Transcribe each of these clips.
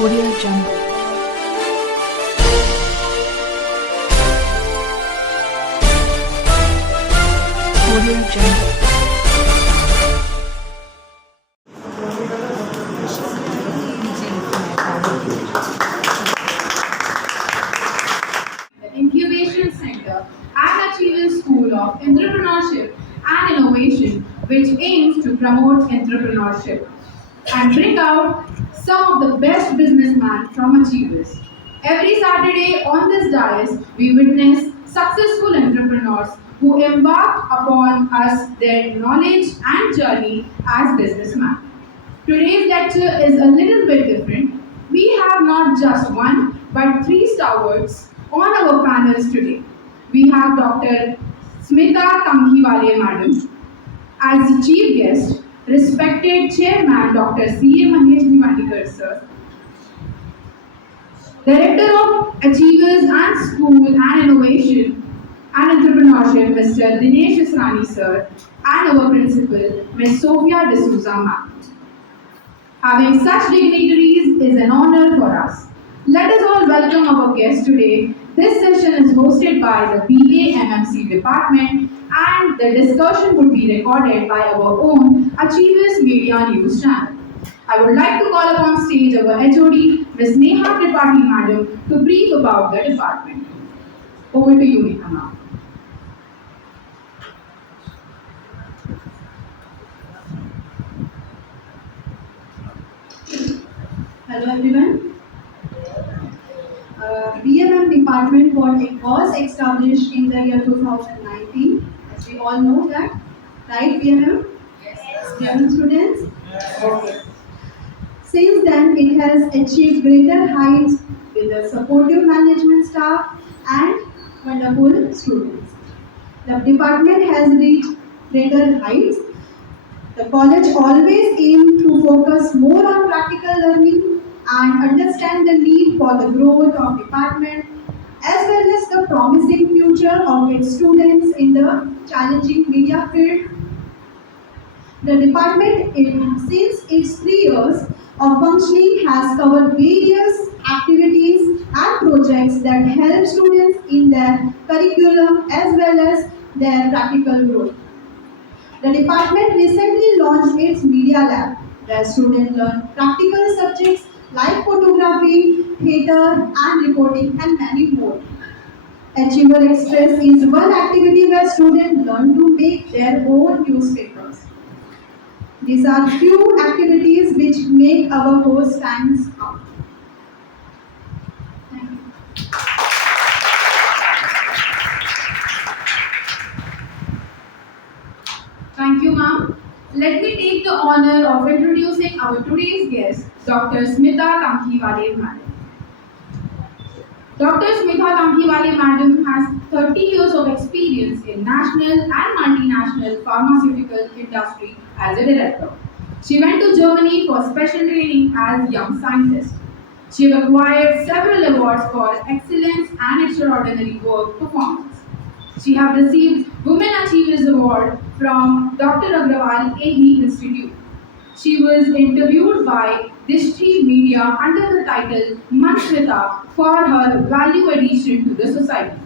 Audio Jungle. Audio Jungle. The Incubation Center and Achievers School of Entrepreneurship and Innovation, which aims to promote entrepreneurship and bring out some of the best businessmen from Achievers. Every Saturday on this dais, we witness successful entrepreneurs who embark upon us their knowledge and journey as businessmen. Today's lecture is a little bit different. We have not just one, but three stalwarts on our panels today. We have Dr. Smita Tankhiwale Madam as the chief guest, respected chairman Dr. C. A. Mahesh Bhiwandikar Sir, Director of Achievers and School and Innovation and Entrepreneurship Mr. Dinesh Israni Sir, and our principal Ms. Sophia D'Souza Ma'am. Having such dignitaries is an honor for us. Let us all welcome our guests today. This session is hosted by the BA MMC department and the discussion would be recorded by our own Achievers Media News channel. I would like to call upon stage our HOD, Ms. Neha Tripathi Madam, to brief about the department. Over to you, Neha ma'am. Hello everyone. BMM department was established in the year 2019. As we all know that, right BMM? Yes. BMM students? Yes. Okay. Since then, it has achieved greater heights with a supportive management staff and wonderful students. The department has reached greater heights. The college always aimed to focus more on practical learning and understand the need for the growth of department as well as the promising future of its students in the challenging media field. The department, since its 3 years of functioning, has covered various activities and projects that help students in their curriculum as well as their practical growth. The department recently launched its Media Lab, where students learn practical subjects like photography, theatre, and reporting, and many more. Achiever Express is one activity where students learn to make their own newspapers. These are few activities which make our course stands out. Thank you. Thank you, ma'am. Let me take the honor of introducing our today's guest, Dr. Smita Tankhiwale Madam. Dr. Smita Tankhiwale Madam has 30 years of experience in national and multinational pharmaceutical industry as a director. She went to Germany for special training as young scientist. She acquired several awards for excellence and extraordinary work performance. She has received Women Achievers Award from Dr. Agrawal AE Institute. She was interviewed by Dishti Media under the title Manshrita for her value addition to the society.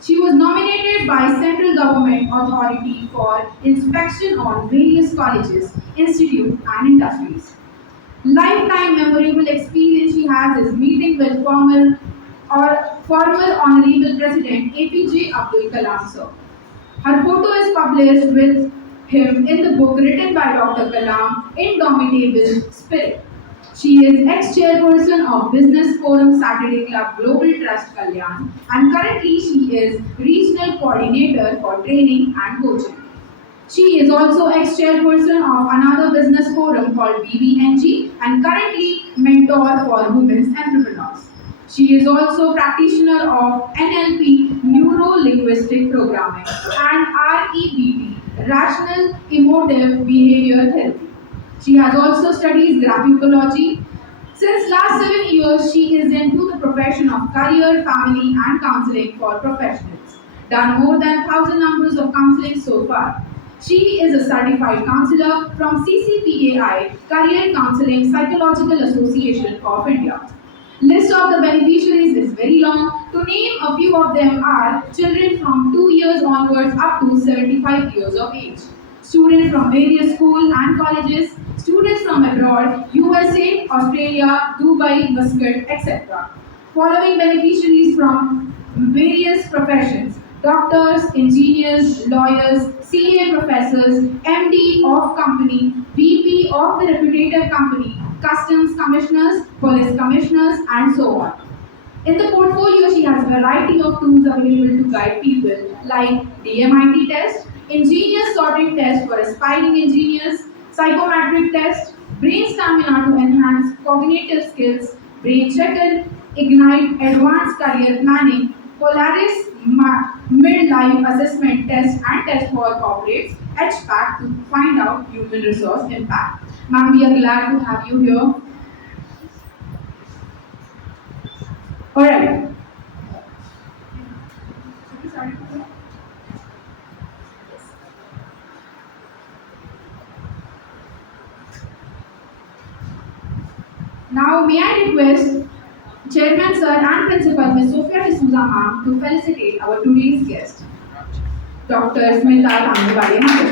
She was nominated by Central Government Authority for inspection on various colleges, institutes and industries. Lifetime memorable experience she has is meeting with former Honorable President APJ Abdul Kalam sir. Her photo is published with him in the book written by Dr. Kalam, Indomitable Spirit. She is ex-chairperson of Business Forum Saturday Club Global Trust Kalyan and currently she is regional coordinator for training and coaching. She is also ex-chairperson of another business forum called BBNG and currently mentor for women's entrepreneurs. She is also practitioner of NLP, Neuro-Linguistic Programming, and REBT, Rational Emotive Behavior Therapy. She has also studied graphicology. Since last 7 years, she is into the profession of career, family, and counseling for professionals. Done more than 1,000 numbers of counseling so far. She is a certified counselor from CCPAI, Career Counseling Psychological Association of India. List of the beneficiaries is very long. To name a few of them are children from 2 years onwards up to 75 years of age, students from various schools and colleges, students from abroad, USA, Australia, Dubai, Muscat, etc. Following beneficiaries from various professions: doctors, engineers, lawyers, CA professors, MD of company, VP of the reputed company, customs commissioners, police commissioners, and so on. In the portfolio, she has a variety of tools available to guide people like DMIT test, ingenious sorting test for aspiring engineers, psychometric test, brain stamina to enhance cognitive skills, brain checker, ignite advanced career planning, Polaris midlife assessment test and test for corporates, HPAC to find out human resource impact. Ma'am, we are glad to have you here. Alright. Now, may I request Chairman Sir and Principal Ms. Sophia D'Souza ma'am to felicitate our today's guest, Dr. Smita Tankhiwale ma'am.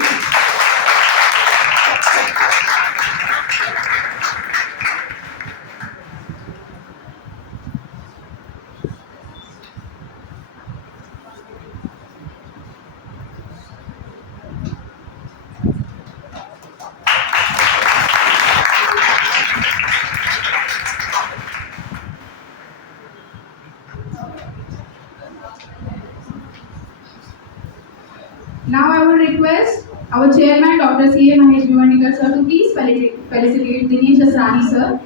Now, I will request our Chairman Dr. C. A. Mahesh Bhiwandikar sir to please felicitate Dinesh Israni sir,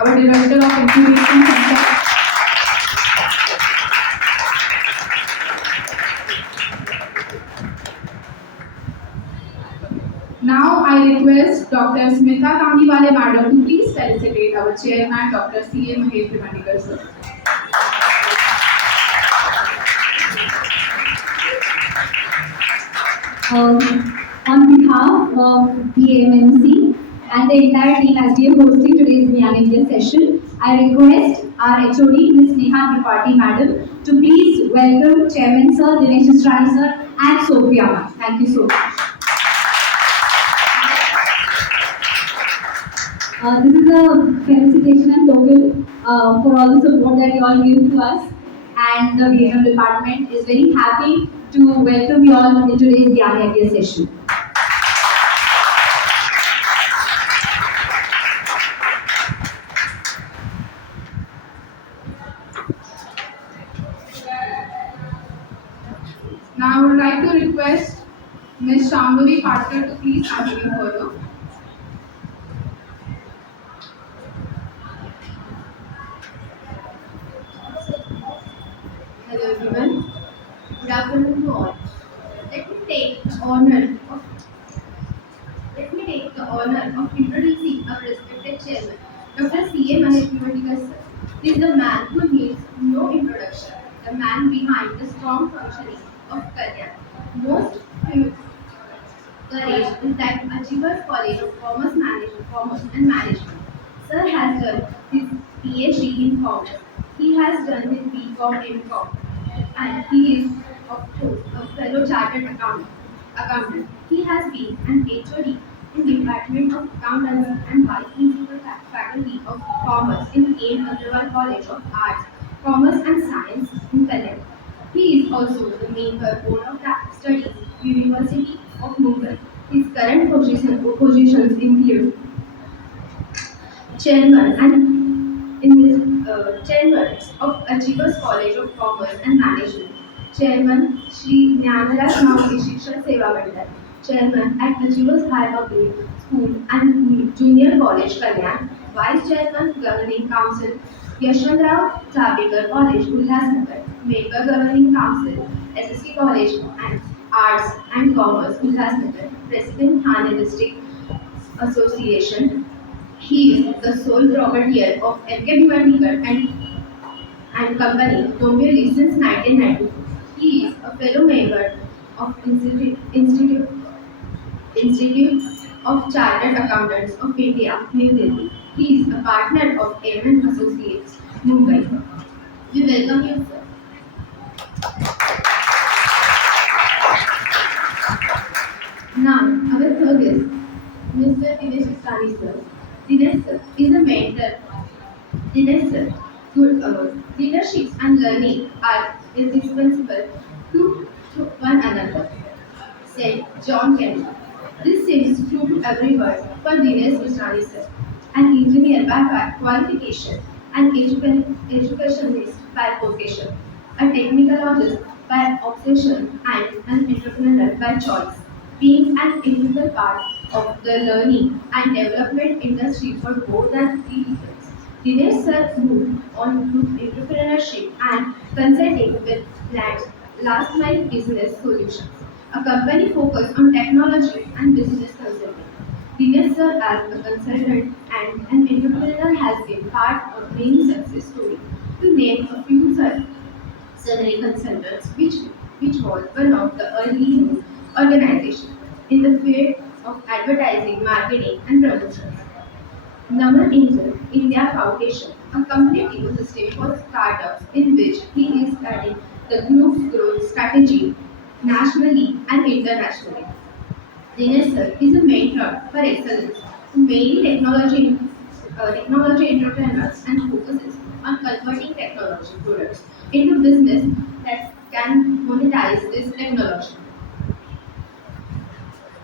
our Director of Incubation Center. Now, I request Dr. Smita Tankhiwale madam to please felicitate our Chairman Dr. C. A. Mahesh Bhiwandikar sir. On behalf of the AMMC and the entire team as we are hosting today's Dnyan Yagya session, I request our HOD Ms. Neha Tripathi Madam to please welcome Chairman Sir, Dinesh Israni Sir and Sophia ma'am. Thank you so much. This is a felicitation and token for all the support that you all give to us, and the VNM department is very happy to welcome you all in today's Dhyaan Yagya session. Now, I would like to request Ms. Shambhavi Patkar to please continue further. Hello everyone. Good afternoon to all. Let me take the honor of introducing our respected chairman, Dr. C. A. Mahesh Bhiwandikar sir. He is the man who needs no introduction, the man behind the strong functioning of career. Most courage is that Achievers College of Commerce and Management. Sir has done his PhD in Commerce. He has done his BCom in Com, and he is, of course, a fellow chartered accountant. He has been an HOD in Department of Accountancy and Vice Principal Faculty of Commerce in K. Agarwal College of Arts, Commerce and Science in Pellet. He is also the member Board of Studies, University of Mumbai. His current positions include chairman chairman of Achievers College of Commerce and Management, chairman Shri Jnanaraj Navaki Shiksha Seva Mandal, chairman at Achievers High Public School and Junior College Kalyan, vice chairman Governing Council Yashwantrao Chabekar College Ulhasnagar, member Governing Council SSC College and Arts and Commerce Ulhasnagar, president Thane District Association. He is the sole proprietor of M.K. Bhiwandikar and Company, Dombivli since 1994. He is a fellow member of Institute Institute of Chartered Accountants of India, New Delhi. He is a partner of Amen Associates, Mumbai. We welcome you, sir. Now, our third guest, Mr. Dinesh Israni, sir. Dinesh, sir, is a mentor. Dinesh, sir, good, leadership and learning are indispensable to one another, said John Kelly. This seems true to every word for Dinesh Israni, sir, an engineer by qualification, an educationist by vocation, a technologist by obsession, and an entrepreneur by choice. Being an integral part of the learning and development industry for more than 3 decades, Dinesh sir moved on to entrepreneurship and consulting with last mile business solutions, a company focused on technology and business consulting. Dinesh sir as a consultant and an entrepreneur has been part of many success stories. To name a few Sunray Consultants, which was one of the early organizations in the field of advertising, marketing, and promotion. Naman Angel India Foundation, a complete ecosystem for startups in which he is studying the group's growth strategy nationally and internationally. Dinesh sir is a mentor for excellence to many technology entrepreneurs and focuses on converting technology products into business that can monetize this technology.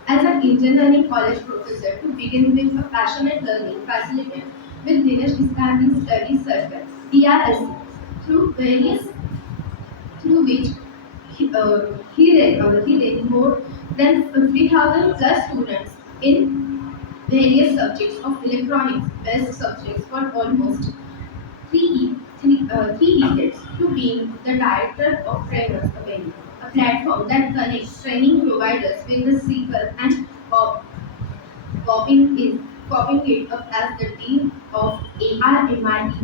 As an engineering college professor to begin with a passionate learning facilitated with Dinesh Israni Study Circle, DRSC, through various through which he read more than 50,000 plus students in various subjects of electronics, best subjects for almost three decades to being the director of Trainers Academy, a platform that connects training providers with the seeker and popping, it, popping it up as the dean of ARMIT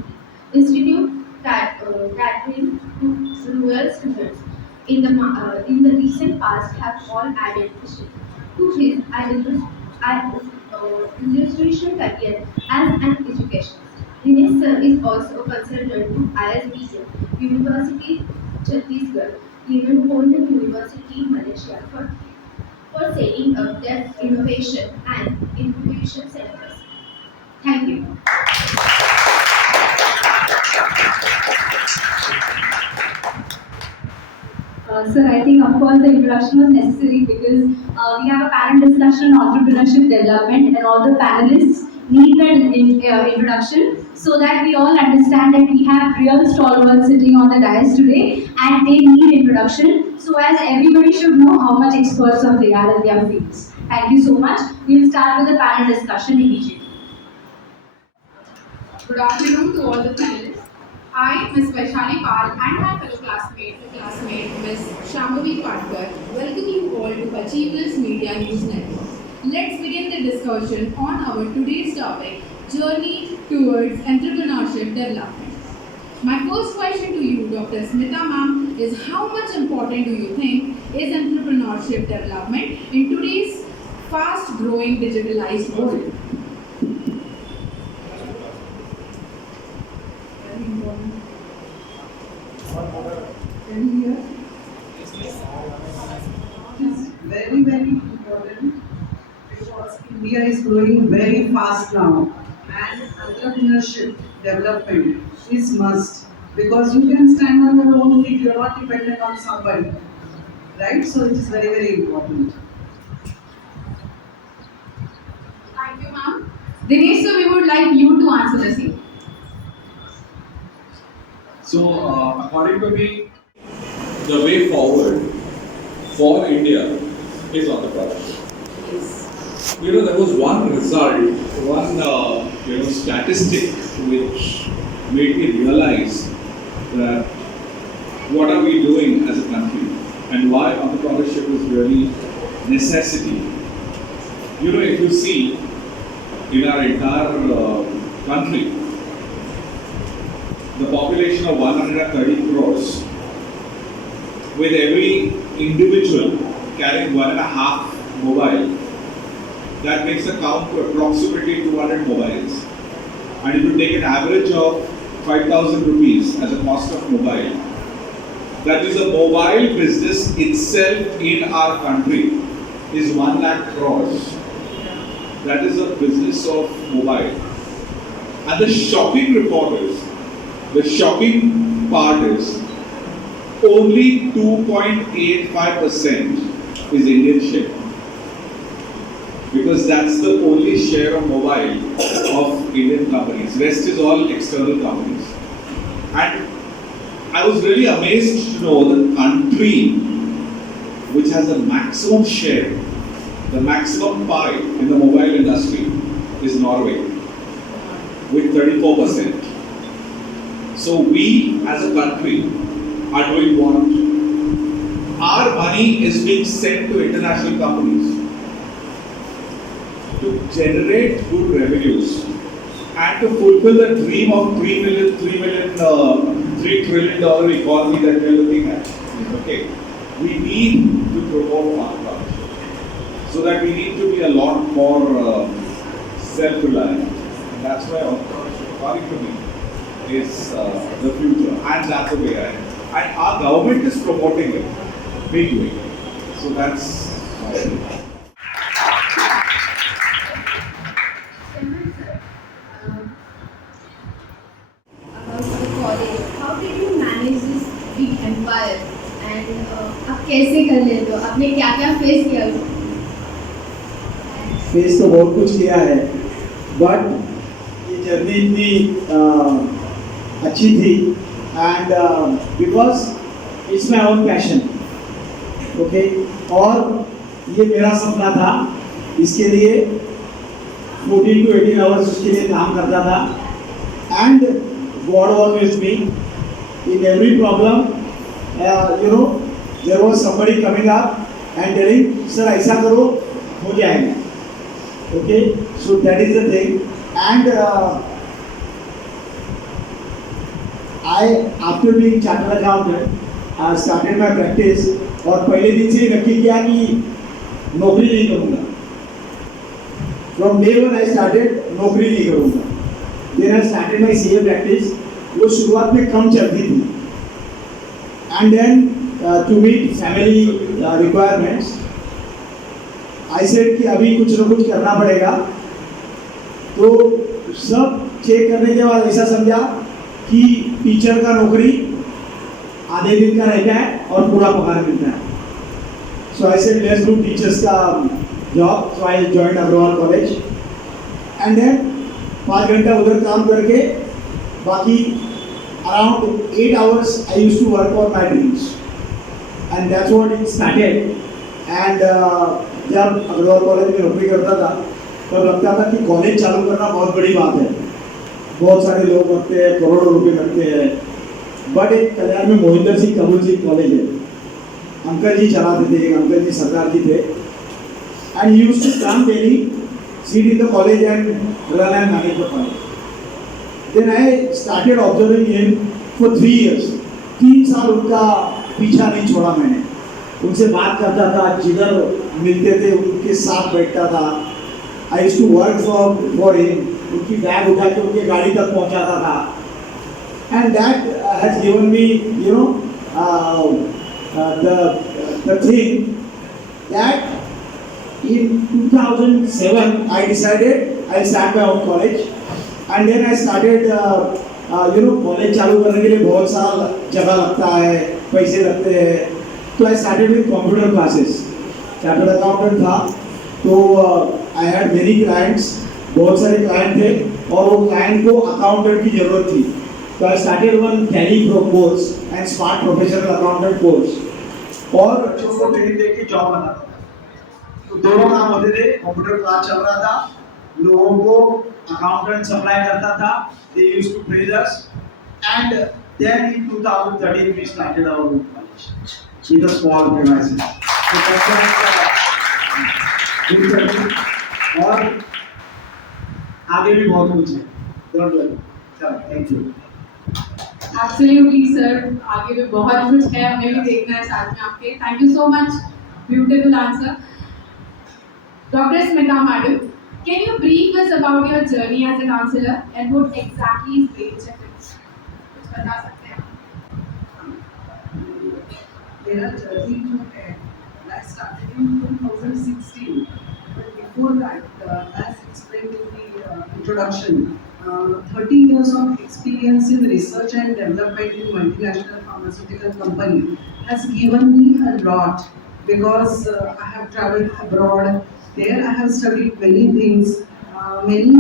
Institute catering to rural students in the recent past have all added to his illustration career as an educationist. Dinesh sir is also a consultant to ISBM, University Chhattisgarh, Lenin University, Malaysia for setting up their innovation and incubation centers. Thank you. Sir, I think of course the introduction was necessary because we have a panel discussion on entrepreneurship development and all the panelists need that introduction so that we all understand that we have real stalwarts sitting on the dais today and they need introduction so as everybody should know how much experts of they are in their fields. Thank you so much. We will start with the panel discussion immediately. Good afternoon to all the panelists. I, Ms. Vaishali Pal, and my fellow classmate Ms. Shambhavi Patkar, welcome you all to Achievers Media News Network. Let's begin the discussion on our today's topic, Journey Towards Entrepreneurship Development. My first question to you, Dr. Smita ma'am, is how much important do you think is entrepreneurship development in today's fast-growing digitalized world? It's very, very important because India is growing very fast now and entrepreneurship development is must because you can stand on your own feet, you're not dependent on somebody, right? So it is very, very important. Thank you, ma'am. Dinesh, so we would like you to answer the same. So, according to me, the way forward for India is entrepreneurship. There was one result, one statistic which made me realize that what are we doing as a country and why entrepreneurship is really necessity. If you see in our entire country, the population of 130 crores, with every individual carrying 1.5 mobile, that makes a count to approximately 200 mobiles. And if you take an average of 5,000 rupees as a cost of mobile, that is a mobile business itself in our country is 1 lakh crores. That is a business of mobile. And the shocking report is, the shocking part is, only 2.85% is Indian share. Because that's the only share of mobile of Indian companies. Rest is all external companies. And I was really amazed to know the country which has the maximum share, the maximum pie in the mobile industry is Norway with 34%. So we as a country are doing what? Our money is being sent to international companies to generate good revenues and to fulfill the dream of $3 trillion economy that we are looking at. Okay, we need to promote entrepreneurship, so that we need to be a lot more self-reliant. And that's why entrepreneurship, according to me, is the future, and that's the way I am. And our government is promoting it, big way. So that's my opinion. About the college, how did you manage this big empire and आप कैसे कर लेते हो, आपने क्या क्या face किया उसको? फेस तो बहुत कुछ किया है, बट ये जर्नी इतनी अच्छी थी and because it's my own passion, okay. और ये मेरा सपना था, इसके लिए 14 to 18 आवर्स उसके लिए काम करता था and God was with me in every problem. There was somebody coming up and telling, sir, ऐसा करो, हो जाएगा. Okay, so that is the thing. And I, after being chartered accountant, I started my practice. और पहले दिन से ही नक्की किया कि नौकरी नहीं करूँगा. From day one I started नौकरी नहीं करूँगा. Then I started my CA practice. वो शुरुआत में कम चलती थी. And then to meet family requirements, I said कि अभी कुछ न कुछ करना पड़ेगा. तो सब चेक करने के बाद ऐसा समझा कि टीचर का नौकरी आधे दिन का रहता है और पूरा पगार मिलता है. So I said let's do teachers का job. So I joined Agrawal College. And then 5 घंटा उधर काम करके बाकी around 8 hours I used to work on my dreams, and that's what it started. And जब अग्रवाल कॉलेज में नौकरी करता था तब लगता था कि कॉलेज चालू करना बहुत बड़ी बात है, बहुत सारे लोग लगते हैं, करोड़ों रुपए लगते हैं. बट एक कल्याण में मोहिंदर सिंह कबूल सिंह कॉलेज है, अंकल जी चलाते थे, एक अंकल जी सरदार जी थे. And he used to come daily, sit in the college and run and manage the college. Then I started observing him for 3 years. 3 साल उनका पीछा नहीं छोड़ा मैंने. उनसे बात करता था, जिधर मिलते थे उनके साथ बैठता था. I used to work for him. उनकी बैग उठा के उनकी गाड़ी तक पहुंचाता था. And that has given me, the thing that in 2007 I decided I'll start my own college. And then I started college चालू करने के लिए बहुत सारा जगह लगता है, पैसे लगते हैं. तो I started with computer classes. Chartered accountant था तो I had many clients, बहुत सारे क्लाइंट थे और वो क्लाइंट को अकाउंटेंट की जरूरत थी. तो I started one Tally Pro course and Smart Professional Accountant course. और बच्चों को ट्रेनिंग देके जॉब बनाता था. तो दोनों काम होते थे. कंप्यूटर क्लास चल रहा था, लोगों को अकाउंटेंट सप्लाई करता था. They used to praise us, and then in 2013 we started our own college with a small premises. So that's और आगे भी बहुत कुछ है. Don't worry. Thank you. Absolutely, sir. आगे भी बहुत कुछ है, हमें भी देखना है साथ में आपके. Thank you so much. Beautiful answer. Dr. Smita Madam, can you brief us about your journey as a counselor and what exactly is wage ethics? कुछ बता सकते हैं आप? मेरा journey जो है, I started in 2016. But before that, as explained in the introduction, 30 years of experience in research and development in multinational pharmaceutical company has given me a lot because I have traveled abroad. There I have studied many things, many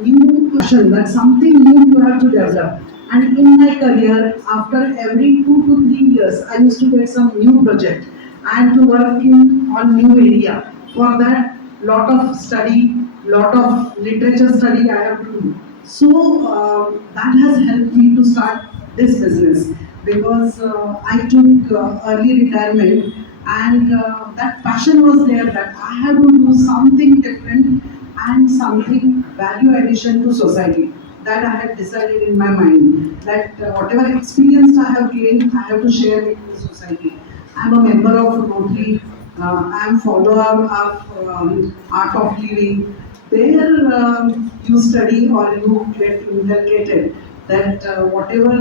new passion, that's something new you have to develop. And in my career, after every 2 to 3 years, I used to get some new project and to work in on new area. For that, lot of study, lot of literature study I have to do. So that has helped me to start this business because I took early retirement and that passion was there that I have to do something different and something value addition to society. That I had decided in my mind that whatever experience I have gained, I have to share it with the society. I'm a member of Rotary. I'm follower of Art of Living. There you study or you get inculcated that whatever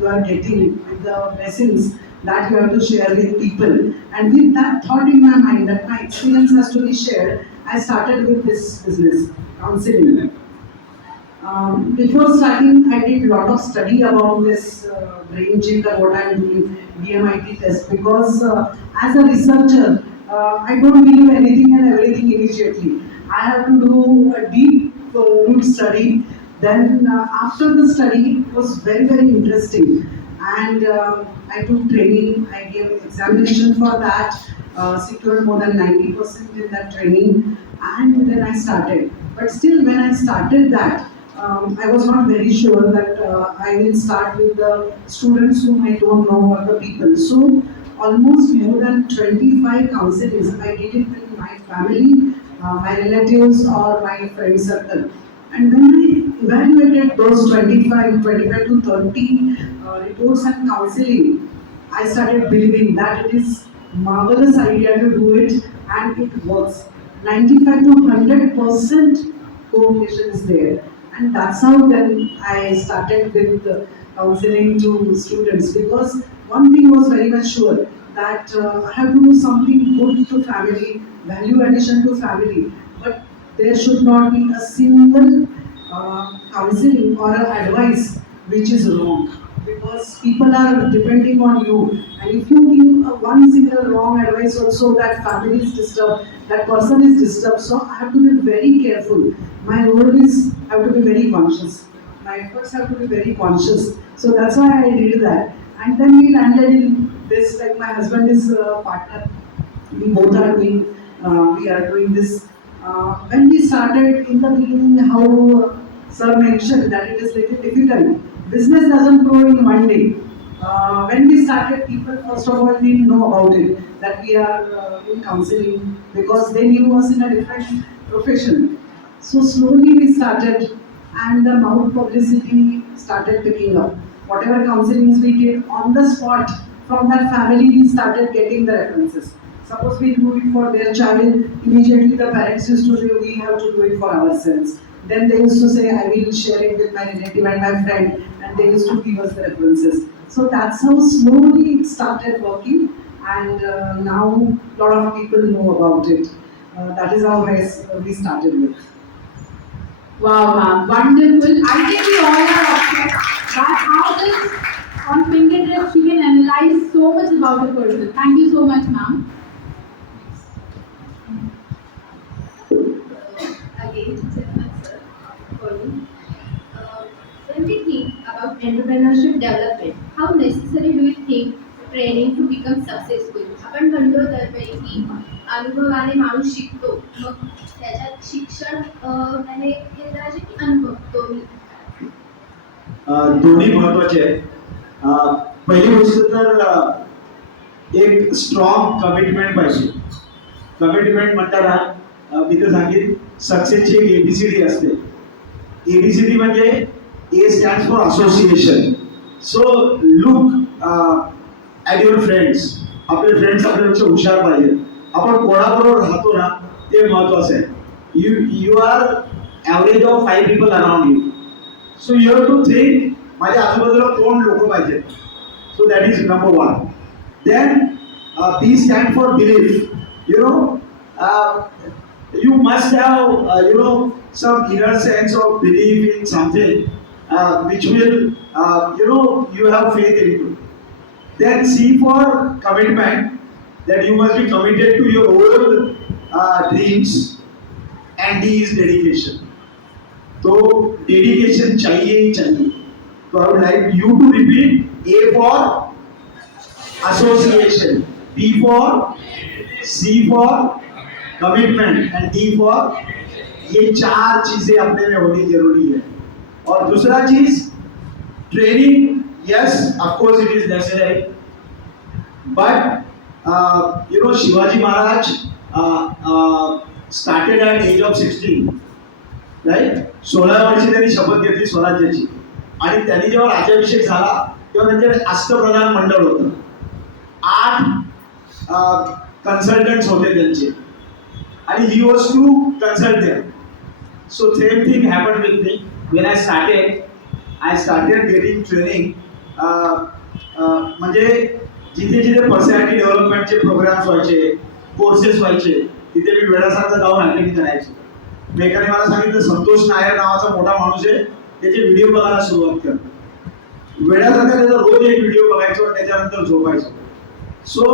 you are getting with the blessings that you have to share with people. And with that thought in my mind that my experience has to be shared, I started with this business, counseling. Before starting, I did a lot of study about this brain check or what I'm doing, BMIT test, because as a researcher, I don't believe anything and everything immediately. I have to do a deep root study. Then after the study, it was very, very interesting. And I took training, I gave examination for that, secured more than 90% in that training, and then I started. But still, when I started that, I was not very sure that I will start with the students whom I don't know or the people. So almost more than 25 counselings I did it with my family, my relatives or my friend circle. And when I evaluated those 25 to 30 reports and counseling, I started believing that it is marvelous idea to do it and it works. 95 to 100% correlation is there. And that's how then I started with counseling to students because one thing was very much sure that I have to do something good to family, value addition to family, but there should not be a single counseling or advice which is wrong because people are depending on you and if you give one single wrong advice also that family is disturbed, that person is disturbed, so I have to be very careful. My role is I have to be very conscious. My efforts have to be very conscious. So that's why I did that. And then we landed in this, like my husband is a partner. We both are doing, we are doing this. When we started in the beginning, how sir mentioned that it is little difficult. Business doesn't grow in one day. When we started, people first of all didn't know about it, that we are in counseling because they knew us in a different profession. So slowly we started and the mouth publicity started picking up. Whatever counselings we did on the spot from that family, we started getting the references. Suppose we do it for their child, immediately the parents used to say, we have to do it for ourselves. Then they used to say, I will share it with my relative and my friend, and they used to give us the references. So that's how slowly it started working, and now a lot of people know about it. That is how we started with. Wow, ma'am, wonderful. I think we all are upset that how this on fingertips she can analyze so much about a person. Thank you so much, ma'am. Again, sir, for you. When we think about entrepreneurship development, how necessary do you think training to become successful? आपण म्हणतो दरवेळी की अनुभवाने माणूस शिकतो, मग त्याच्यात शिक्षण हे केंद्राचे की अनुभव दोन्ही? दोन्ही महत्वाचे आहेत. पहिली गोष्ट तर एक स्ट्रॉंग कमिटमेंट पाहिजे. कमिटमेंट म्हणताना मी तर सांगेन सक्सेसची एक एबीसीडी असते. एबीसीडी म्हणजे A stands for association. So look at your friends. आपले फ्रेंड्स आपल्यापेक्षा हुशार पाहिजे. आपण कोणाबरोबर राहतो ना ते महत्वाचं आहे. You are average of 5 people around you. So you have to think माझ्या आजूबाजूला कोण लोक पाहिजेत. So that is number 1. Then B stand for belief. You know, you must have some inner sense of belief in something which will you have faith in it. Then C for commitment, that you must be committed to your own dreams. And D is dedication. So dedication चाहिए ही चाहिए. So I would like you to repeat. A for association, B for C for commitment and D for ये 4 चीजें अपने में होनी जरूरी है. और दूसरा चीज training. Yes, of course it is necessary, but Shivaji Maharaj started at age of 16, right? 16 वर्षी त्यांनी शपथ घेतली स्वराज्याची. आणि त्यांनी जेव्हा राज्याभिषेक झाला तेव्हा त्यांच्याकडे अष्टप्रधान मंडळ होतं. 8 कन्सल्टंट्स होते त्यांचे. आणि he was to consult them. So same thing happened with me when I started getting training. म्हणजे जिथे जिथे पर्सनॅलिटी डेव्हलपमेंटचे प्रोग्राम्स व्हायचे, कोर्सेस व्हायचे, तिथे मी वेळासारखं जाऊन अटेंड करायचो. एकाने मला सांगितलं संतोष नायर नावाचा मोठा माणूस आहे, त्याचे व्हिडिओ बघायला सुरुवात कर. वेळासारखं त्याचा रोज एक व्हिडिओ बघायचो आणि त्याच्यानंतर झोपायचो. सो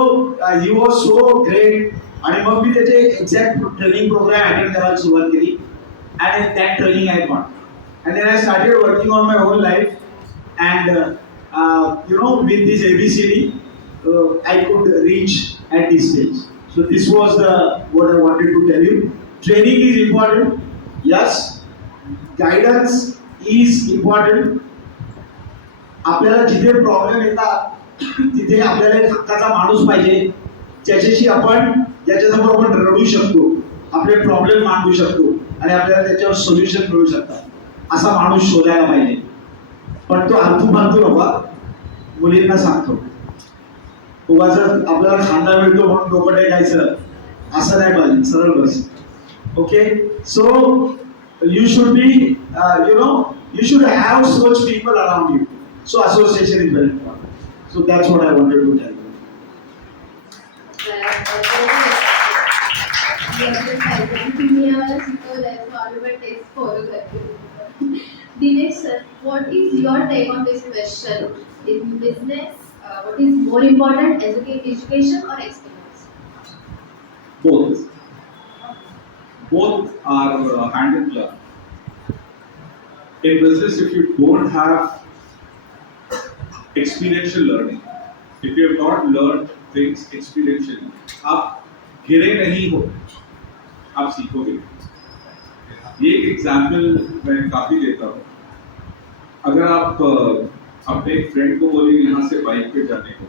ही वॉज सो ग्रेट. आणि मग मी त्याचे एक्झॅक्ट ट्रेनिंग प्रोग्राम अटेंड करायला सुरुवात केली. And that training I got. And then I started working on my whole life. And with this ABCD, I could reach at this stage. So this was what I wanted to tell you. Training is important. Yes. Guidance is important. आपल्याला जिथे problem येतात तिथे आपल्याला एक हक्काचा माणूस पाहिजे, ज्याच्याशी ज्याच्यासमोर आपण रडू शकतो, आपले प्रॉब्लेम मांडू शकतो आणि आपल्याला त्याच्यावर सोल्युशन मिळू शकतात. असा माणूस शोधायला पाहिजे. पण तो आलतू फालतू नका. मुलींना सांगतो, उगाच आपल्याला खांदा मिळतो म्हणून डोकं टेकायचं असं नाही पाहिजे. सरळ बस. Okay. So you should be you should have such people around you. So association is very important. So that's what I wanted to tell you. Dinesh sir, what is your take on this question? In business, what is more important, education or experience? Both. Both are hand in glove. In business, if you don't have experiential learning, if you have not learned things experientially, आप गिरे नहीं हो, आप सीखोगे. ये एक example मैं काफी देता हूँ. अगर आप अपने एक फ्रेंड को बोले यहाँ से बाइक पे जाने को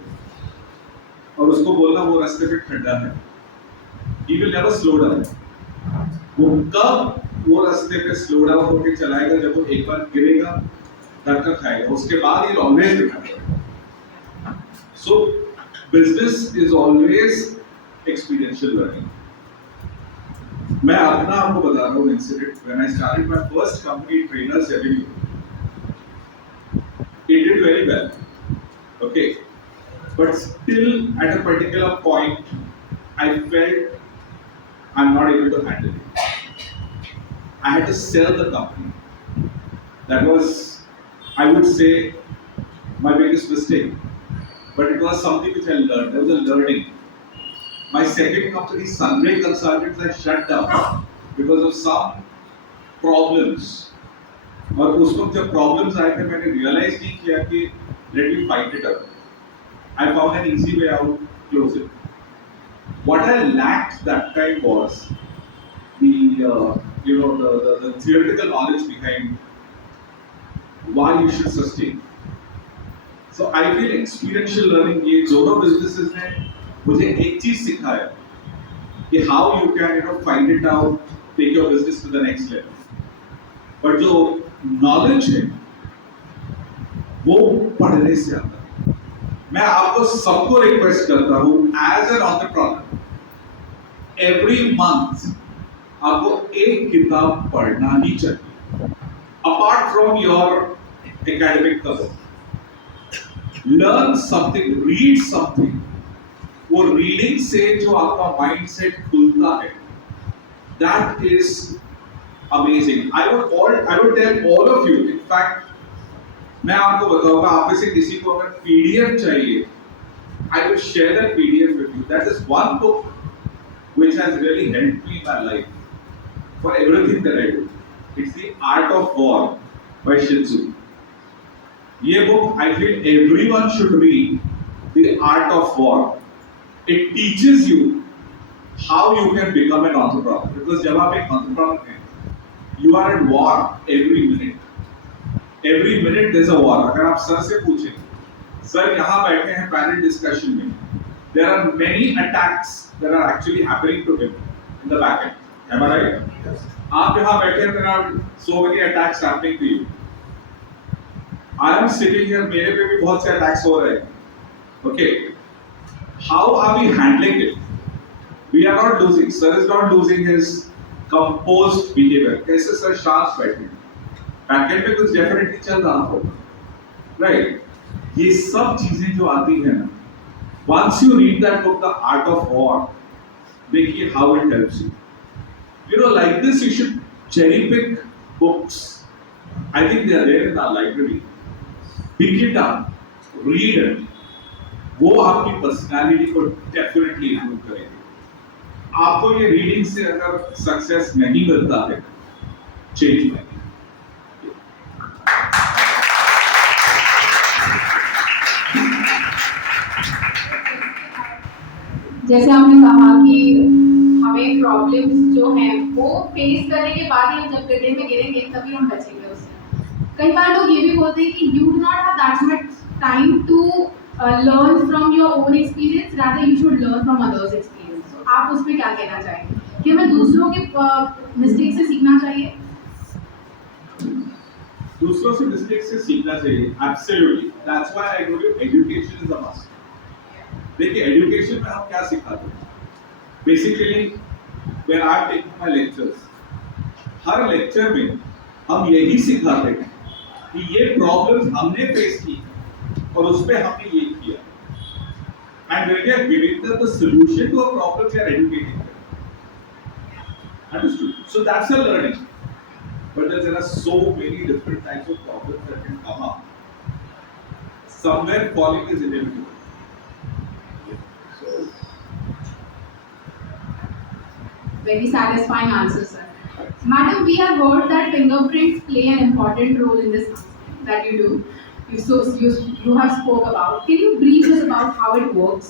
और उसको बोलना वो रास्ते पे खड्डा है, he will never slow down. वो कब वो रास्ते पे स्लो डाउन होकर चलाएगा जब वो एक बार गिरेगा, धक्का खाएगा, उसके बाद he will always remember. So business is always experiential learning. मैं अपना आपको बता रहा हूँ incident. When I started my first company, Trainers Avenue, it did very well. Okay, but still at a particular point, I felt I'm not able to handle it. I had to sell the company. That was, I would say, my biggest mistake. But it was something which I learned. There was a learning. My second company, Sunray Consultants, I shut down because of some problems. और उस वक्त जब problems आए थे मैंने realize नहीं किया कि let me fight it out. I found an easy way out, close it. What I lacked that time was the theoretical knowledge behind why you should sustain. So I feel experiential learning, ये दोनों businesses ने मुझे एक चीज सिखाया कि how you can find it out, take your business to the next level. But जो knowledge है वो पढ़ने से आता है. मैं आपको सबको रिक्वेस्ट करता हूँ as an entrepreneur, every month आपको एक किताब पढ़ना ही चाहिए apart from your academic cover. Learn something, read something. वो रीडिंग से जो आपका माइंड सेट खुलता है, that is amazing. I would tell all of you, in fact मैं आपको बताऊंगा, आप में से किसी को अगर पीडीएफ चाहिए, I will share that PDF with you. That is one book which has really helped me in my life for everything that I do. It's The Art of War by Shih Tzu. ये book I feel everyone should read. The Art of War. It teaches you how you can become an entrepreneur. Because जब आप एक entrepreneur हैं, you are at war every minute. Every minute there's a war. अगर आप sir से पूछें, sir यहाँ बैठे हैं पैनल डिस्कशन में, there are many attacks that are actually happening to him in the back end. Am I right? Yes. आप यहाँ बैठे हैं, there are so many attacks happening to you. I am sitting here, मेरे पे भी बहुत से attacks हो रहे हैं. Okay. How are we handling it? We are not losing. Sir is not losing his composed behavior. कैसे सर शांत बैठे? Back end में कुछ definitely चल रहा होगा. Right? ये सब चीजें जो आती हैं ना, once you read that book, The Art of War, देखिए how it helps you. You know, like this, you should cherry pick books. I think they are there in our library. Pick it up, read it. वो आपकी personality को definitely improve करेगी। आपको ये reading से अगर success नहीं मिलता है, चेंज करें। जैसे आपने कहा कि हमें प्रॉब्लम्स जो हैं वो फेस करने के बाद ही हम जब गड्ढे में गिरेंगे तभी हम बचेंगे उससे। कई बार लोग ये भी बोलते हैं कि you do not have that much time to learn from your own experience, rather you should learn from others experience. तो आप उसमें क्या कहना चाहेंगे कि हमें दूसरों के मिस्टेक से सीखना चाहिए? दूसरों से मिस्टेक से सीखना चाहिए, absolutely. That's why I told you education is a must. देखिए एजुकेशन में हम क्या सिखाते हैं, basically when I am taking my lectures, her lecture में हम यही सिखाते हैं कि ये प्रॉब्लम्स हमने फेस की और उस पे हमने ये किया, and when we are giving the solution to a problem we are educating them. Understood? So that's a learning, but there are so many different types of problems that can come up. Somewhere falling is inevitable. Very satisfying answer, sir. Madam, we have heard that fingerprints play an important role in this that you do. You have spoke about. Can you brief us about how it works?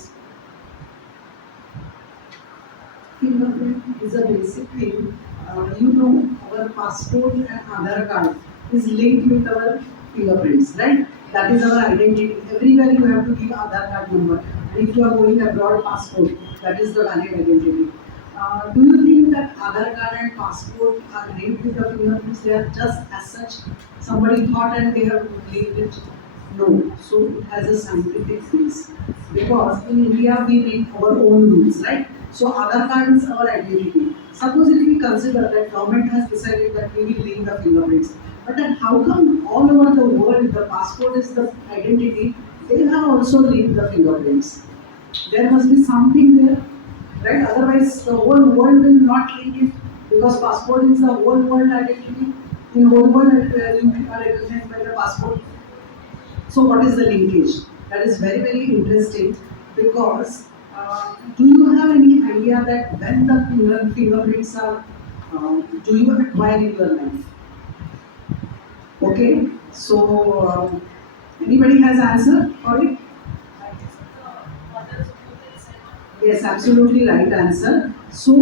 Fingerprint is a basic thing. Our passport and Aadhaar card is linked with our fingerprints, right? That is our identity. Everywhere you have to give Aadhaar card number. And if you are going abroad, passport, that is the valid identity. Do you think that Aadhaar card and passport are linked with the fingerprints? They are just as such. Somebody thought and they have linked it. No. So it has a scientific base. Because in India we make our own rules, right? So Aadhaar card is our identity. Suppose if we consider that government has decided that we will link the fingerprints, but then how come all over the world the passport is the identity? They have also linked the fingerprints. There must be something there. Right? Otherwise, the whole world will not link it, because passport is the whole world identity. In whole world, you are recognized by the passport. So, what is the linkage? That is very, very interesting, because do you have any idea that when the fingerprints are, do you acquire in your life? Okay. So, anybody has answer for it? Yes, absolutely right answer. So,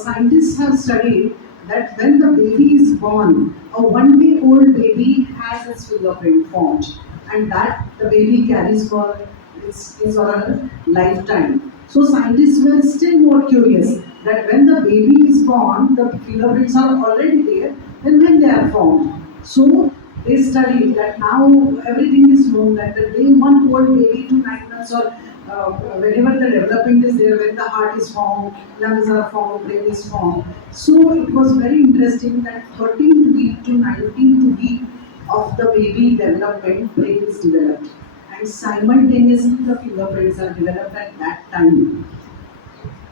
scientists have studied that when the baby is born, a 1-day-old baby has its fingerprint formed, and that the baby carries for his or her lifetime. So, scientists were still more curious that when the baby is born, the fingerprints are already there, then when they are formed. So, they studied that now everything is known that the day 1 old baby to 9 months or whenever the development is there, when the heart is formed, lungs are formed, brain is formed. So it was very interesting that 13th week to 19th week of the baby development, brain is developed. And simultaneously the fingerprints are developed at that time.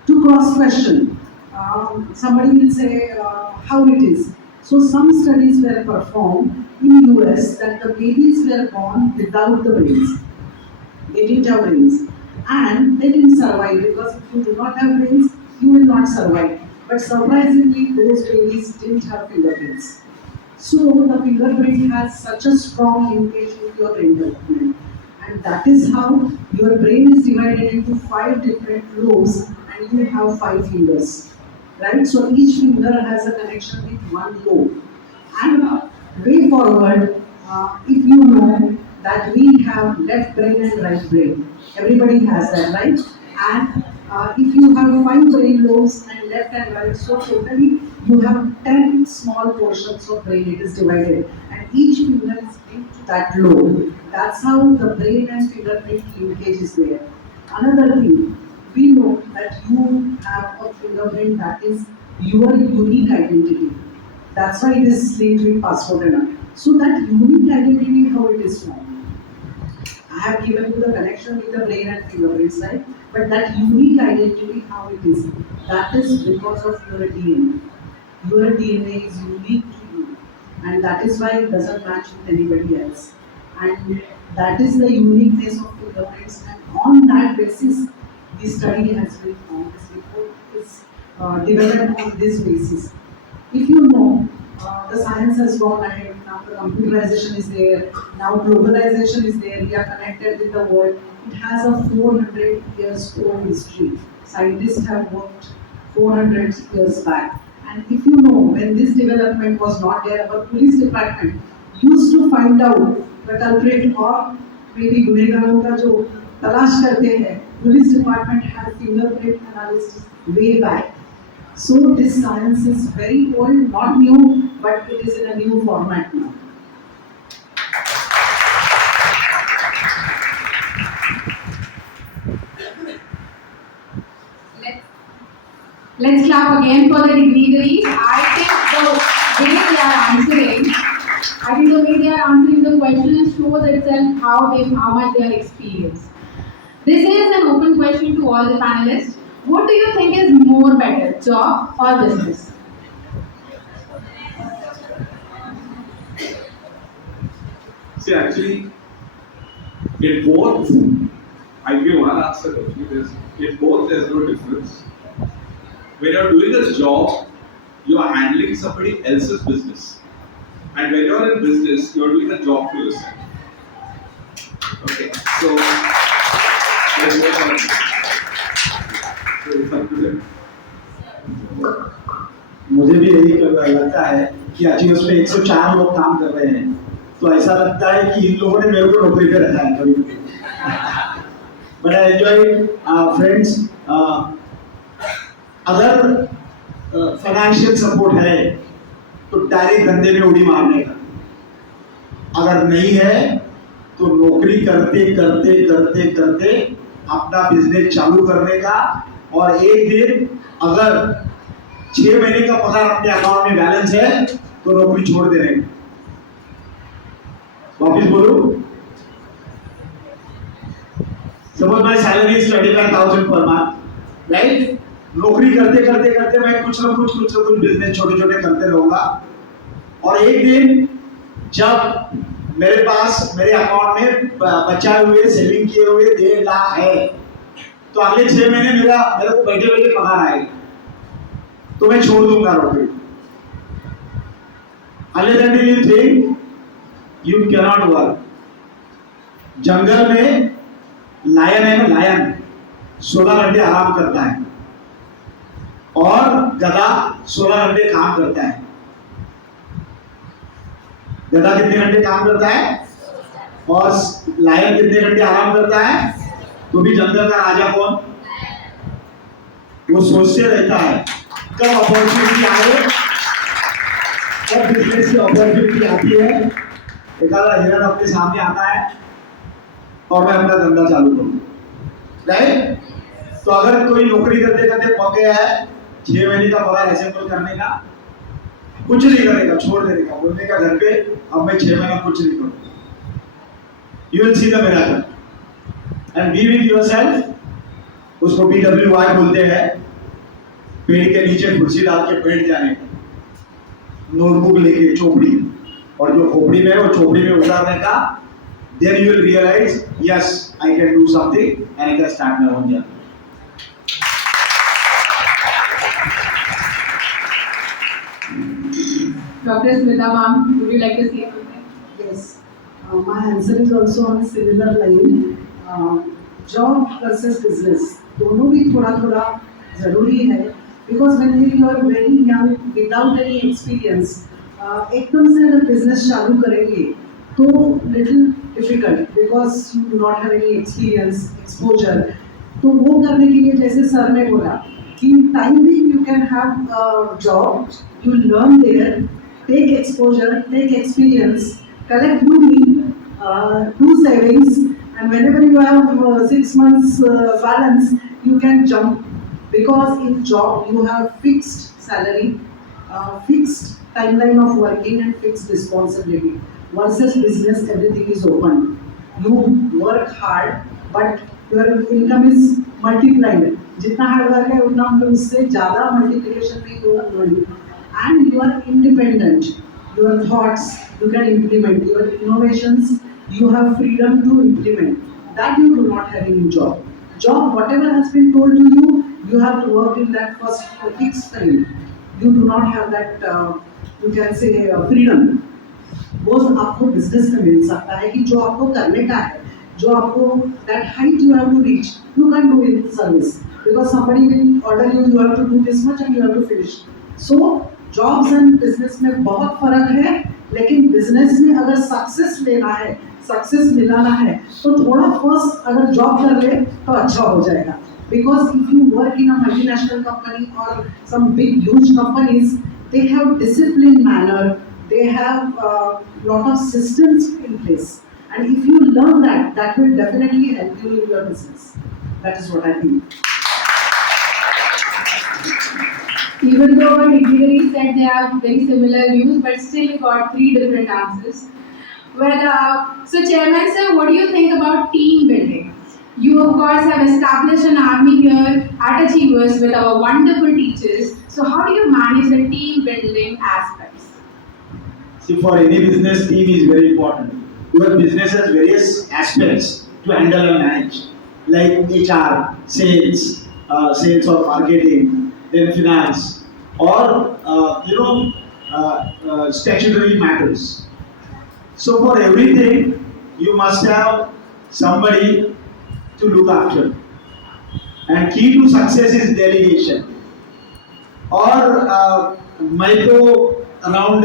To cross question, somebody will say how it is. So some studies were performed in US that the babies were born without the brains. They didn't have brains. And they didn't survive because if you do not have brains, you will not survive. But surprisingly, those babies didn't have fingerprints. So the fingerprint has such a strong linkage with your brain development. And that is how your brain is divided into 5 different lobes and you have 5 fingers. Right? So each finger has a connection with one lobe. And way forward, if you know that we have left brain and right brain. Everybody has that, right? And if you have 5 brain lobes and left and right, so totally you have 10 small portions of brain, it is divided. And each finger is linked to that lobe. That's how the brain and fingerprint linkage is there. Another thing, we know that you have a fingerprint that is your unique identity. That's why it is linked with passport and all. So that unique identity, how it is formed. I have given you the connection with the brain and fingerprints, right? But that unique identity, how it is, that is because of your DNA. Your DNA is unique to you, and that is why it doesn't match with anybody else. And that is the uniqueness of fingerprints, and on that basis, the study has been formed. This report is developed on this basis. If you know, the science has gone ahead, now the computerization is there, now globalization is there, we are connected with the world. It has a 400 years old history. Scientists have worked 400 years back. And if you know, when this development was not there, our police department used to find out the culprit or maybe गुनहगारों का जो तलाश करते हैं, police department had fingerprint analysis way back. So this science is very old, not new, but it is in a new format now. Let's clap again for the degrees. I think the way they are answering the question shows itself how much they are experienced. This is an open question to all the panelists. What do you think is more better, job or business? See, actually, in both, I'll give one answer. In both, there's no difference. When you're doing a job, you are handling somebody else's business. And when you're in business, you're doing a job to yourself. Okay, so let's go on. So it's up to them. मुझे भी यही लगता है कि actually उसमें 104 लोग काम कर रहे हैं, तो ऐसा लगता है कि इन लोगों ने मेरे को नौकरी पे रखा है कभी कभी. But I enjoy friends. अगर फाइनेंशियल सपोर्ट है तो डायरेक्ट धंधे में उड़ी मारने का, अगर नहीं है तो नौकरी करते करते करते करते अपना बिजनेस चालू करने का, और एक दिन अगर 6 महीने का पगार अपने अकाउंट में बैलेंस है तो नौकरी छोड़ देने का. वापिस बोलूं, suppose my salary is 25,000 per month, right? नौकरी करते करते करते मैं कुछ ना कुछ बिजनेस छोटे छोटे करते रहूंगा, और एक दिन जब मेरे पास मेरे अकाउंट में बचाए हुए सेविंग किए हुए 1.5 लाख है, तो अगले 6 महीने मेरे को बैठे बैठे पगार आएगा, तो मैं छोड़ दूंगा नौकरी. Other than you think you cannot work. जंगल में लायन है ना, लायन 16 घंटे आराम करता है और गधा 16 घंटे काम करता है. गधा कितने घंटे काम करता है और लायन कितने घंटे आराम करता है? तो भी जंगल का राजा कौन? वो सोचते रहता है कब अपॉर्चुनिटी आए, कब बिजनेस की अपॉर्चुनिटी आती है, एखादा हिरण अपने सामने आता है और मैं अपना धंधा चालू करूँ, राइट? तो अगर कोई नौकरी करते करते पक गया है, 6 महीने का पगार असेंबल करने का, कुछ नहीं करेगा, छोड़ देने का, बोलने का घर पे अब मैं 6 महीना कुछ नहीं करूँगा, you will see the miracle and be with yourself. उसको BWY बोलते हैं, पेड़ के नीचे कुर्सी डाल के बैठ जाने, नोटबुक लेके चोपड़ी, और जो खोपड़ी में है वो चोपड़ी में उतारने का, then you will realize yes I can do something and I can start my own journey. Dr. Smita ma'am, would you like to say something? Yes, my answer is also on a similar line. Job versus business, दोनों भी थोड़ा थोड़ा जरूरी है, because when you are very young without any experience, एकदम से अगर business चालू करेंगे तो little difficult because you do not have any experience, exposure. तो वो करने के लिए जैसे सर ने बोला कि time being you can have a job, you learn there, take exposure, take experience, collect money, do savings, and whenever you have 6 months balance, you can jump, because in job you have fixed salary, fixed timeline of working and fixed responsibility. Versus business, everything is open. You work hard, but your income is multiplied. जितना hard work है उतना फिर उससे ज़्यादा multiplication में you are earning. And you are independent. Your thoughts you can implement. Your innovations you have freedom to implement. That you do not have in job. Job, whatever has been told to you, you have to work in that first fixed time. You do not have that you can say freedom. वो आपको business में मिल सकता है कि जो आपको करने का है, जो आपको that height you have to reach, you can't do in service because somebody will order you, you have to do this much and you have to finish. So jobs and business में बहुत फर्क है, लेकिन business में अगर success लेना है, success मिलाना है, तो थोड़ा फर्स्ट अगर जॉब कर ले तो अच्छा हो जाएगा. Because if you work in a multinational company or some big huge companies, they have disciplined manner, they have lot of systems in place, and if you learn that, that will definitely help you in your business. That is what I think. Even though our dignitaries said they have very similar views, but still we got 3 different answers. Well, so Chairman sir, what do you think about team building? You of course have established an army here at Achievers with our wonderful teachers. So how do you manage the team building aspects? See, for any business, team is very important because business has various aspects to handle and manage, like HR, sales, sales or marketing, then finance, or statutory matters. So for everything, you must have somebody to look after. And key to success is delegation. और मैं तो around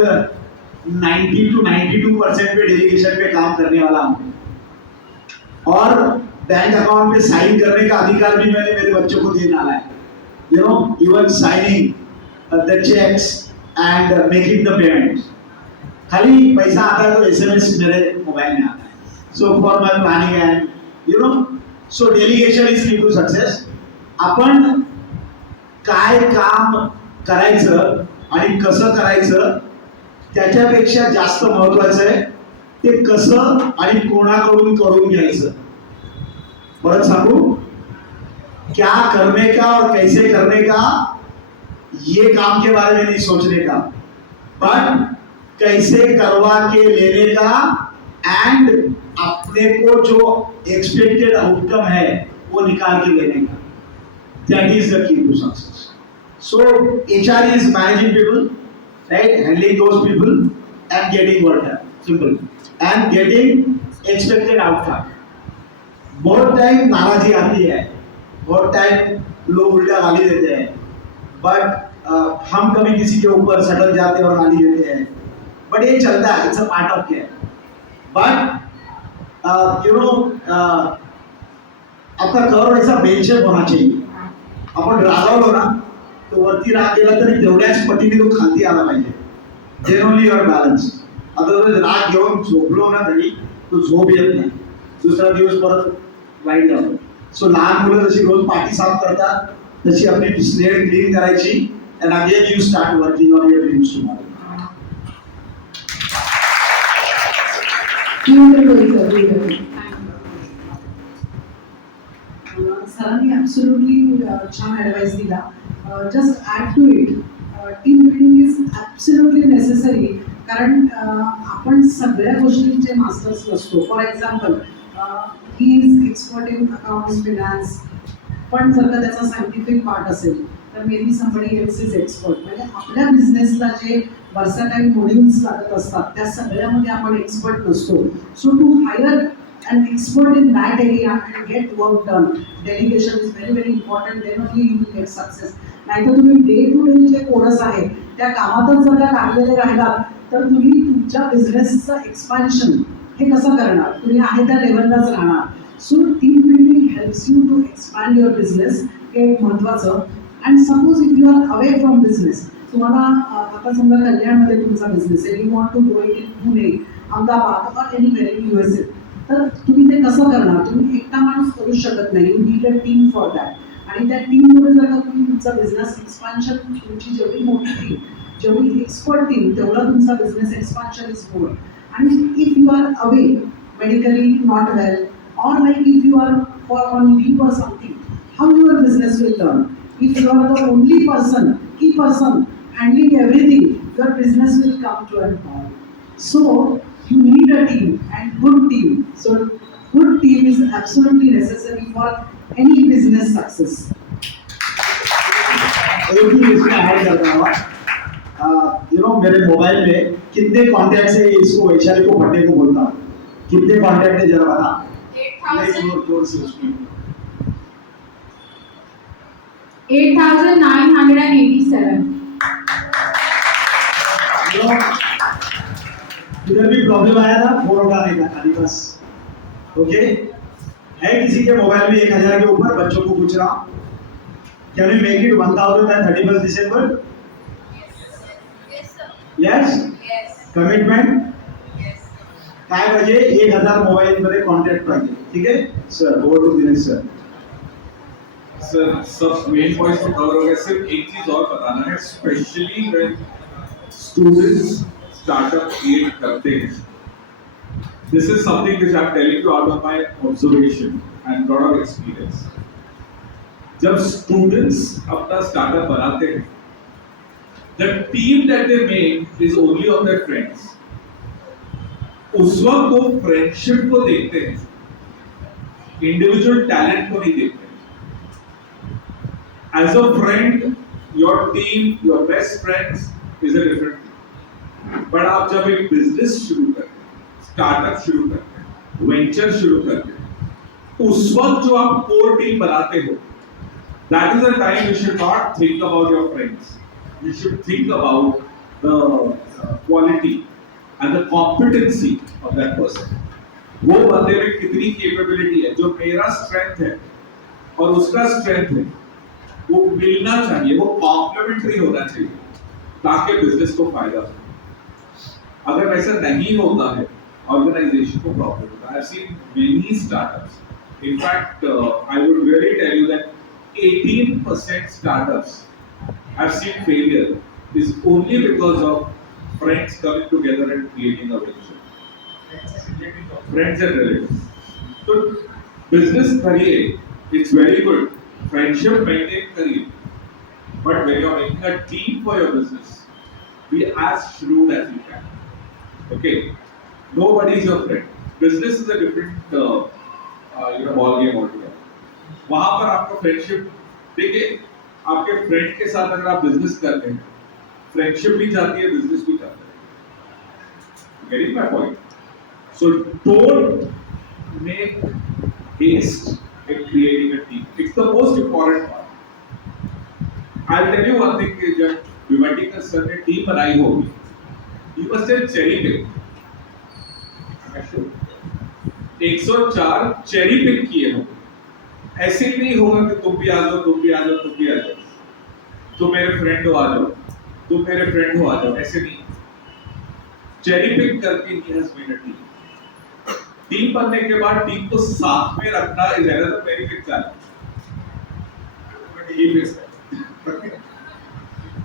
90 to 92% पे delegation पे काम करने वाला हूँ. और बैंक अकाउंट पे साइन करने का अधिकार भी मैंने मेरे बच्चों को दे डाला है. Even signing the checks and making the payments. खाली पैसा आता है तो SMS मेरे मोबाइल में आता है. So for my planning and so delegation is key to success. आपण काय काम करायचं आणि कसं करायचं त्याच्यापेक्षा जास्त महत्त्वाचं आहे ते कसं आणि कोणाकडून करून घ्यायचं. परत सांगू, क्या करने का और कैसे करने का ये काम के बारे में नहीं सोचने का, बट कैसे करवा के लेने का एंड अपने को जो एक्सपेक्टेड आउटकम है वो निकाल के लेने का. That is the key to success. So HR is managing people, right? Handling those people and getting work done. Simple. And getting expected outcome. बहुत टाइम नाराजी आती है, बहुत टाइम लोग उल्टा गाली देते हैं, बट हम कभी किसी के ऊपर सटल जाते हैं और गाली देते हैं, बट ये चलता है, it's a part of care. But आपका कर्व ऐसा बेल शेप होना चाहिए. आपण रागावलो ना तो वरती राग गेला तरी तेवढ्याच पटीने तो खालती आला पाहिजे. Then only your balance. आता जर राग घेऊन झोपलो ना तरी तो झोप येत नाही, दुसरा दिवस परत वाईट जातो. सो लहान मुलं जशी रोज पाठी साफ करतात तशी आपली स्लेट क्लीन करायची and again you start working on your dreams tomorrow. सरांनी ॲब्सोल्युटली छान ॲडवाईस दिला. Just add to it, team building is absolutely necessary. कारण आपण सगळ्या गोष्टींचे मास्टर्स नसतो. For example, he is expert in accounts, finance, पण जर का त्याचा सायंटिफिक पार्ट असेल तर maybe somebody else is expert. म्हणजे आपल्या बिझनेसला जे वर्सटाईल मॉड्यूल्स लागत असतात त्या सगळ्यामध्ये आपण एक्सपर्ट नसतो. So to hire an expert in that area and get work done. Delegation is very very important. Then only you will get success. नाहीतर तुम्ही डे टू डे जे कोर्स आहे त्या कामातच जर का लागलेले राहिलात तर तुम्ही तुमच्या बिझनेसचं एक्सपान्शन हे कसं करणार? तुम्ही आहे त्या लेवललाच राहणार. So team building helps you to expand your business, हे महत्त्वाचं. And suppose if you are away from business, तुम्हाला आता समजा कल्याणमध्ये तुमचा बिझनेस आहे, you want to go in Pune, Ahmedabad और एनीवेअर इन USA, तर तुम्ही ते कसं करणार? तुम्ही एकटा माणूस करू शकत नाही. You need a team for that. आणि त्या टीममध्ये जर का तुम्ही तुमचा बिझनेस एक्सपान्शन, तुमची जेवढी मोठी टीम, जेवढी एक्सपर्ट टीम, तेवढा तुमचा बिझनेस एक्सपान्शन इज मोर. आणि if you are away medically not well, or like if you are for on leave or something, how your business will turn? If you are the only person, key person handling everything, your business will come to an halt. So you need a team and good team. So good team is absolutely necessary for any business success. एक ही इसमें add करता हूँ, मेरे mobile में कितने contact है इसको वैशाली को भट्टे को बोलता हूँ, कितने कॉन्टैक्ट है जरा बता. 8,987. इधर भी प्रॉब्लम आया था, फोन उठाने का खाली बस. ओके, है किसी के मोबाइल में 1,000 के ऊपर? बच्चों को पूछ रहा हूँ, can you make it 1,000 by 31 December? Yes. Commitment काय पाहिजे? 1,000 मोबाईल मध्ये कॉन्टॅक्ट पाहिजे. ठीक आहे sir, over to Dinesh sir. Sir सब मेन पॉइंट्स तो कवर हो गए. सिर्फ एक चीज और बताना है, specially when students startup create करते हैं. This is something which I am telling you out of my observation and lot of experience. जब स्टूडेंट्स अपना स्टार्टअप बनाते हैं, the team that they make is only of their friends. उस वक्त वो friendship को देखते हैं, इंडिविजुअल टैलेंट को नहीं देखते. As a friend, your team, your best friends is a different thing. But आप जब एक बिजनेस शुरू करते हैं, स्टार्टअप शुरू करते हैं, वेंचर शुरू करते हैं, उस वक्त जो आप कोर टीम बनाते हो, that is the time you should not think about your friends. You should think about the quality and the competency of that person. वो बंदे में कितनी कैपेबिलिटी है, जो मेरा स्ट्रेंथ है और उसका स्ट्रेंथ है, वो मिलना चाहिए, वो कॉम्प्लीमेंट्री होना चाहिए ताकि बिजनेस को फायदा हो. अगर वैसा नहीं होता है, ऑर्गेनाइजेशन को प्रॉब्लम होता है. I have seen many startups. In fact, I would really tell you that 18% startups I've seen failure is only because of friends coming together and creating a venture. Friends and relatives. So business करिए, it's very good. Friendship maintain करिए. But when you're making a team for your business, be as shrewd as you can. Okay, nobody is your friend. Business is a different ball game altogether. वहाँ पर आपको friendship, देखिए आपके friend के साथ अगर आप बिजनेस करते हैं, फ्रेंडशिप भी जाती है, बिजनेस भी जाता है. Getting my point? So don't make haste in creating a team. It's the most important part. I'll tell you one thing, कि जब Bhiwandikar sir ने टीम बनाई होगी, he must have cherry picked. 104 cherry pick किए हो. ऐसे ही नहीं होगा कि तुम भी आ जाओ, तुम भी आ जाओ, तुम भी आ जाओ, तुम मेरे फ्रेंड हो आ जाओ, तुम मेरे फ्रेंड हो आ जाओ. ऐसे नहीं. चेरी पिक करके he has made a team बनने के बाद टीम को साथ में रखना is another very big challenge.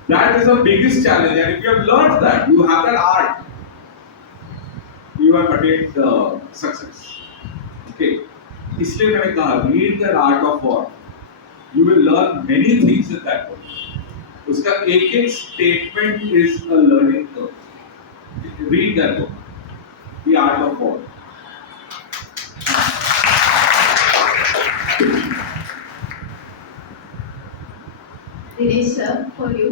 That is the biggest challenge, and if you have learned that, you have that art, you have attained success. Okay, इसलिए मैंने कहा read the art of war. You will learn many things in that book. उसका एक statement is a learning curve. Read that book, The Art of War. Dinesh sir, for you.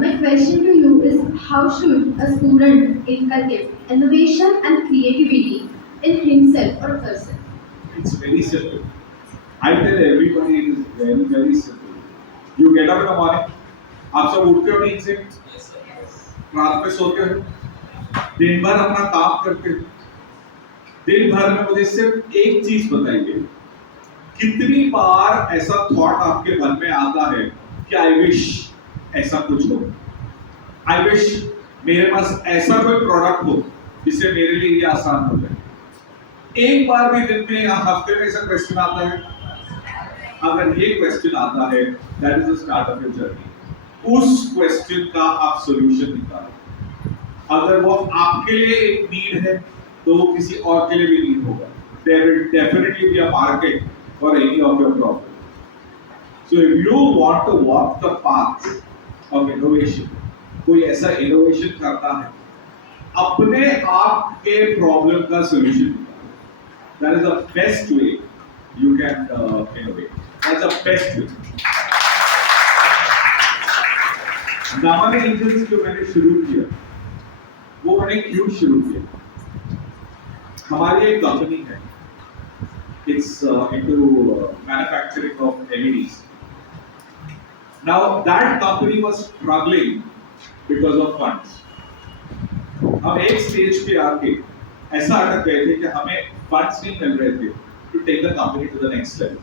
My question to you is, how should a student inculcate innovation and creativity in himself or herself? It's very simple. I tell everybody it is very, very simple. You get up in the morning, आप सब उठते हो नींद से, रात में सोते हो, दिन भर अपना काम करते हो, दिन भर में मुझे सिर्फ एक चीज बताइए, कितनी बार ऐसा थॉट आपके मन में आता है कि आई विश ऐसा कुछ हो, आई विश मेरे पास ऐसा कोई प्रोडक्ट हो जिससे मेरे लिए ये आसान हो जाए। एक बार भी दिन में या हफ्ते में ऐसा क्वेश्चन आता है? अगर ये क्वेश्चन आता है, that is the start of your journey. उस क्वेश्चन का आप सॉल्यूशन निकालो। अगर वो आपके लिए एक नीड है तो वो किसी और के लिए भी नीड होगा। There will definitely be a market for any of your problem. So if you want to walk the path of innovation, कोई ऐसा innovation करता है, अपने आप के प्रॉब्लम का solution निकालो। That is the best way you can innovate. That's the best way. Naman Angels जो मैंने शुरू किया, वो मैंने क्यों शुरू किया? हमारी एक कंपनी है, it's into manufacturing of LEDs. Now that company was struggling because of funds. हम एक स्टेज पे आके ऐसा अटक गए थे कि हमें फंड्स नहीं मिल रहे थे to take the company to the next level.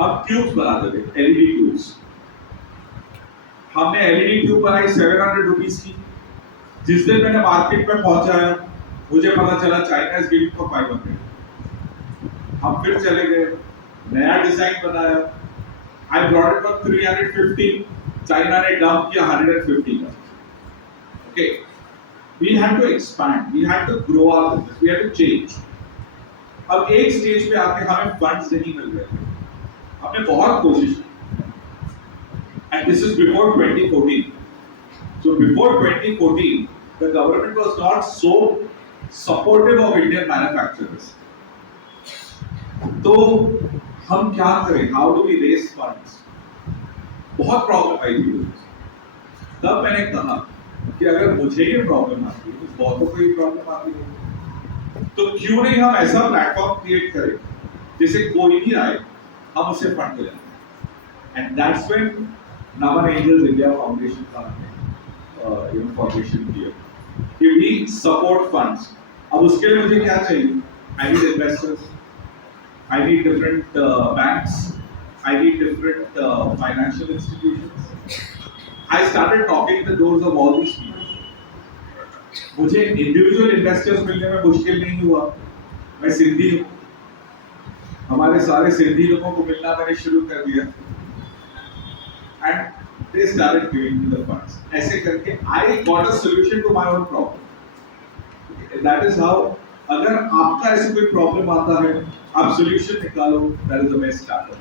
हम ट्यूब्स बनाते थे, LED ट्यूब्स। हमने LED ट्यूब बनाई 700 रुपीस की। जिस दिन मैंने मार्केट में पहुंचाया, मुझे पता चला चाइना इज गिविंग फॉर 500। हम फिर चले गए, नया डिजाइन बनाया, I brought it for 350, China ने डंप किया 150 का। Okay, we had to expand, we had to grow our business, we had to change. अब एक स्टेज पे आके हमें फंड्स नहीं मिल रहे थे, हमने बहुत कोशिश की, and this is before 2014. So before 2014, the government was not so supportive of Indian manufacturers. तो हम क्या करें? How do we raise funds? बहुत प्रॉब्लम आई थी। तब मैंने कहा कि अगर मुझे ये प्रॉब्लम आती है तो बहुतों को ये प्रॉब्लम आती है, तो क्यों नहीं हम ऐसा प्लेटफॉर्म क्रिएट करें जिसे कोई भी आए हम उसे फंड दे दें। And that's when Naman Angels India Foundation का हमने फॉर्मेशन किया कि वी सपोर्ट फंड्स। अब उसके लिए मुझे क्या चाहिए? I need investors, I need different banks, I need different financial institutions. I started knocking the doors of all these people. मुझे individual investors मिलने में मुश्किल नहीं हुआ, मैं सिंधी हूँ, हमारे सारे सिंधी लोगों को मिलना मैंने शुरू कर दिया, and they started giving me the funds. ऐसे करके I got a solution to my own problem. That is how, अगर आपका ऐसे कोई प्रॉब्लम आता है, आप सॉल्यूशन निकालो, that is the best startup.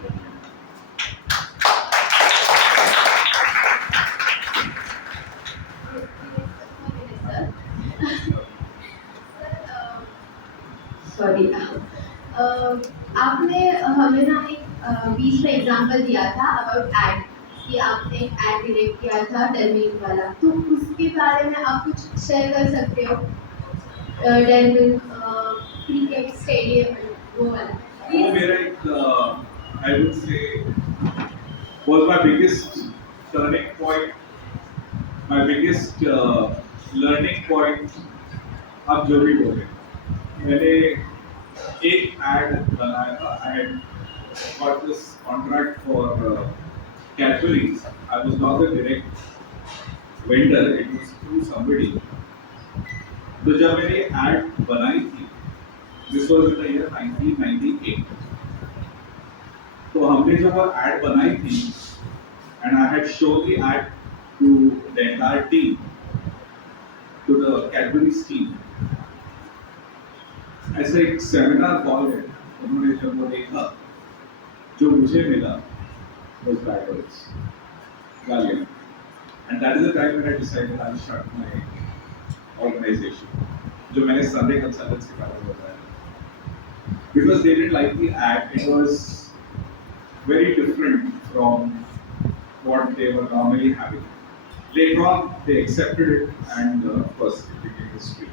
Sorry, आपने हमें ना एक बीच में एग्जांपल दिया था अबाउट एड, कि आपने एक एड डायरेक्ट किया था डेलमिल्क वाला, तो उसके बारे में आप कुछ शेयर कर सकते हो? डेलमिल्क क्रिकेट स्टेडियम वो वाला। वो मेरा एक I would say was my biggest turning point, my biggest learning point। आप जो भी बोले, मैंने एक एड बनाया था। I had got this contract for Cadbury's. I was not the direct vendor, it was through somebody, तो जब मैंने एड बनाई थी, this was in the year 1998, तो हमने जब वो एड बनाई थी and I had shown the ad to the entire team, to the Cadbury's team, ऐसा एक सेमिनार कॉल है, उन्होंने जब वो देखा, जो मुझे मिला was bad words, गालियाँ, and that is the time when I decided I'll start my organization, जो मैंने Sunday Consultants के बारे में बताया, because they didn't like the ad, it was very different from what they were normally having. Later on, they accepted it, and of course, it became history.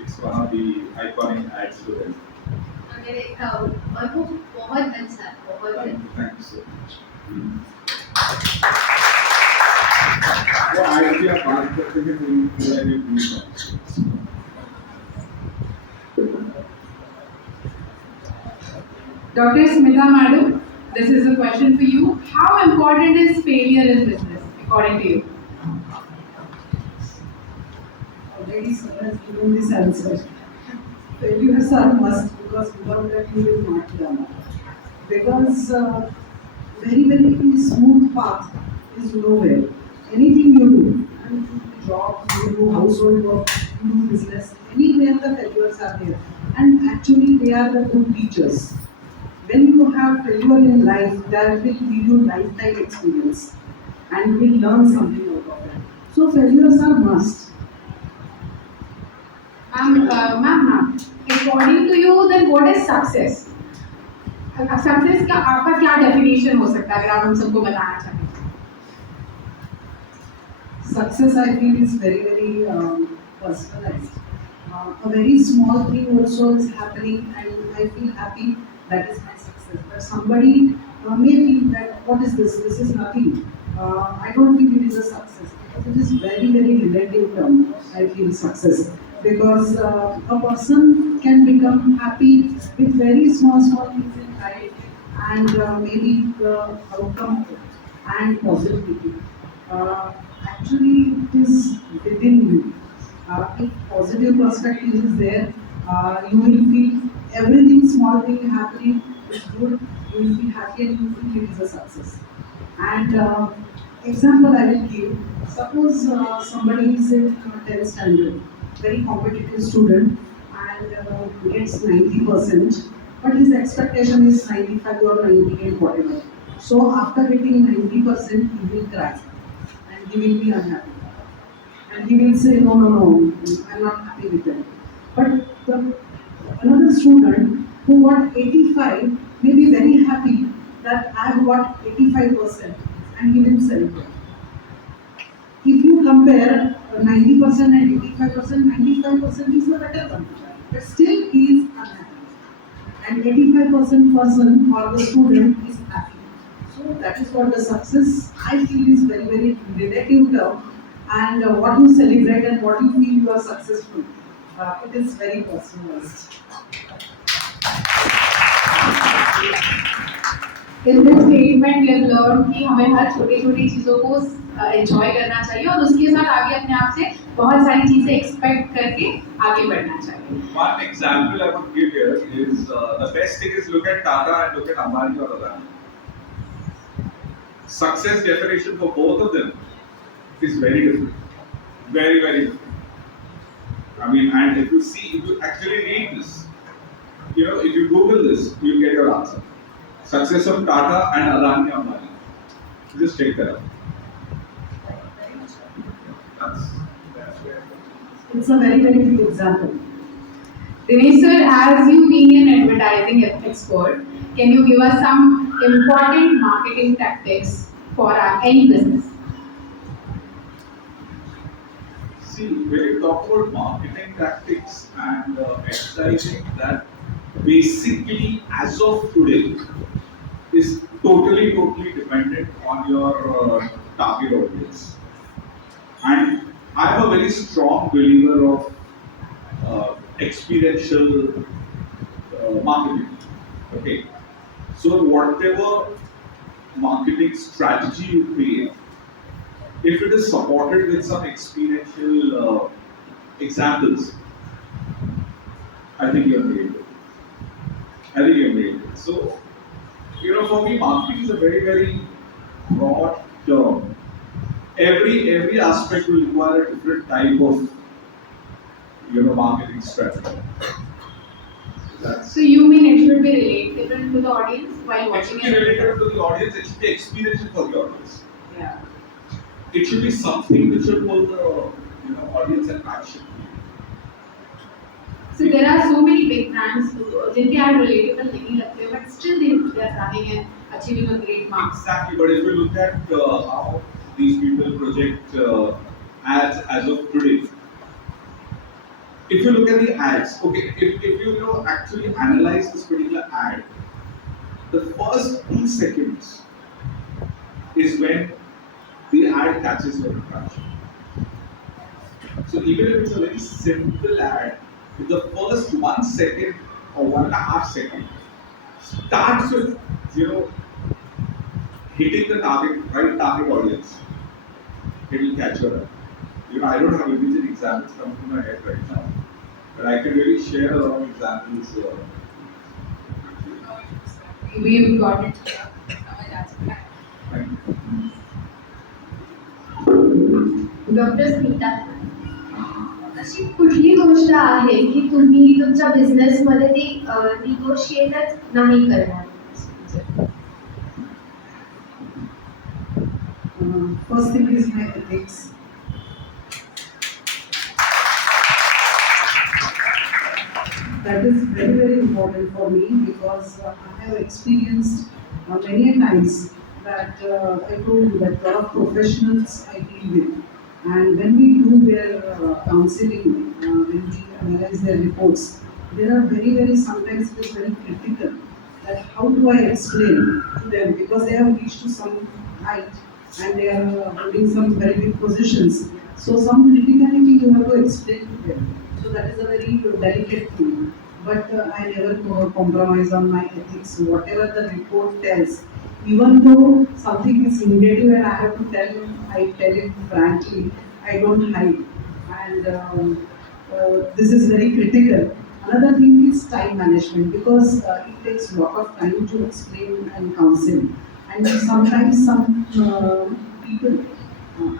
It's one of the iconic ads to them. और वो बहुत अच्छा, बहुत Thank you so much. वो आज भी आप बात करते हैं पूरा ये पूरा Dr. Smita Madam, this is a question for you. How important is failure in business, according to you? Already sir has given this answer. Failures are must, because without that you will not learn. Because very smooth path is nowhere. Anything you do, and you do job, you do household work, you do business, anywhere the failures are there. And actually they are the good teachers. When you have failure in life, that will give you lifetime experience and you will learn something out of it. So failures are must. Ma'am, according to you, then what is success? Success का आपका क्या definition हो सकता है अगर आप हम सबको बताना चाहें? Success, I feel, is very personalized. A very small thing also is happening, and I feel happy. That is my success. But somebody may feel that what is this? This is nothing. I don't feel it is a success, because it is very relative term. I feel success, because a person can become happy with very small things in life, and maybe the outcome and positivity. Actually, it is within you. If positive perspective is there, you will feel everything small thing happening is good. You will be happy and you will feel it is a success. And example I will give. Suppose somebody is in 10th standard, very competitive student, and gets 90%, but his expectation is 95 or 98, whatever. So after getting 90%, he will cry and he will be unhappy. And he will say, no, I'm not happy with that. But another student who got 85 may be very happy that I have got 85%, and he will celebrate. If you compare 90% and 85%, 95% is the better one. But still he is unhappy. And 85% person or the student is happy. So that is what the success I feel is very relative term, and what you celebrate and what you feel you are successful. It is very personalized. In this statement, we have learned कि हमें हर छोटी चीज़ों को enjoy करना चाहिए और उसके साथ आगे अपने आप से बहुत सारी चीज़ें expect करके आगे बढ़ना चाहिए. One example I would give here is the best thing is look at Tata and look at Ambani or Adani. Success definition for both of them is very different, very different. I mean, and if you actually read this, if you Google this, you'll get your answer. Success of Tata and Adani Ambani. Just check that out. It's a very good example. Dinesh sir, as you being an advertising expert, can you give us some important marketing tactics for any business? See, when you talk about marketing tactics and advertising, that basically, as of today, is totally dependent on your target audience. And I am a very strong believer of experiential marketing. Okay, so whatever marketing strategy you create, if it is supported with some experiential examples, I think you're nailed it. I think you're nailed it. So, for me, marketing is a very, very broad term. Every aspect will require a different type of, marketing strategy. So you mean it should be relatable to the audience while It should watching be it? related to the audience. It should be experiential for the audience. Yeah. It should be something which should pull the audience and action. So there are so many big brands जिनके ad relatable नहीं लगते, but still they are running and achieving a great marks. Exactly, but if you look at how these people project ads as of today, if you look at the ads, okay, if you actually analyze this particular ad, the first 2 seconds is when the ad catches your attention. So even if it's a very simple ad, if the first 1 second or 1.5 seconds starts with hitting the right target audience, it will catch your eye. I don't have immediate examples coming to my head right now, but I can really share a lot of examples. We've got it. Doctor Smita, अशी कुठली गोष्ट आहे की तुम्ही तुमच्या बिझनेसमध्ये ती निगोशिएटच नाही करणार? First thing is my ethics. That is very, very important for me because I have experienced many times that I told you that a lot of professionals I deal with, and when we do their counseling, when we analyze their reports, there are very, very sometimes it is very critical that how do I explain to them because they have reached to some height and they are holding some very big positions. So some criticality you have to explain to them. So that is a very delicate thing. But I never compromise on my ethics. Whatever the report tells, even though something is negative and I have to tell him, I tell it frankly. I don't hide. And this is very critical. Another thing is time management because it takes a lot of time to explain and counsel. And sometimes some people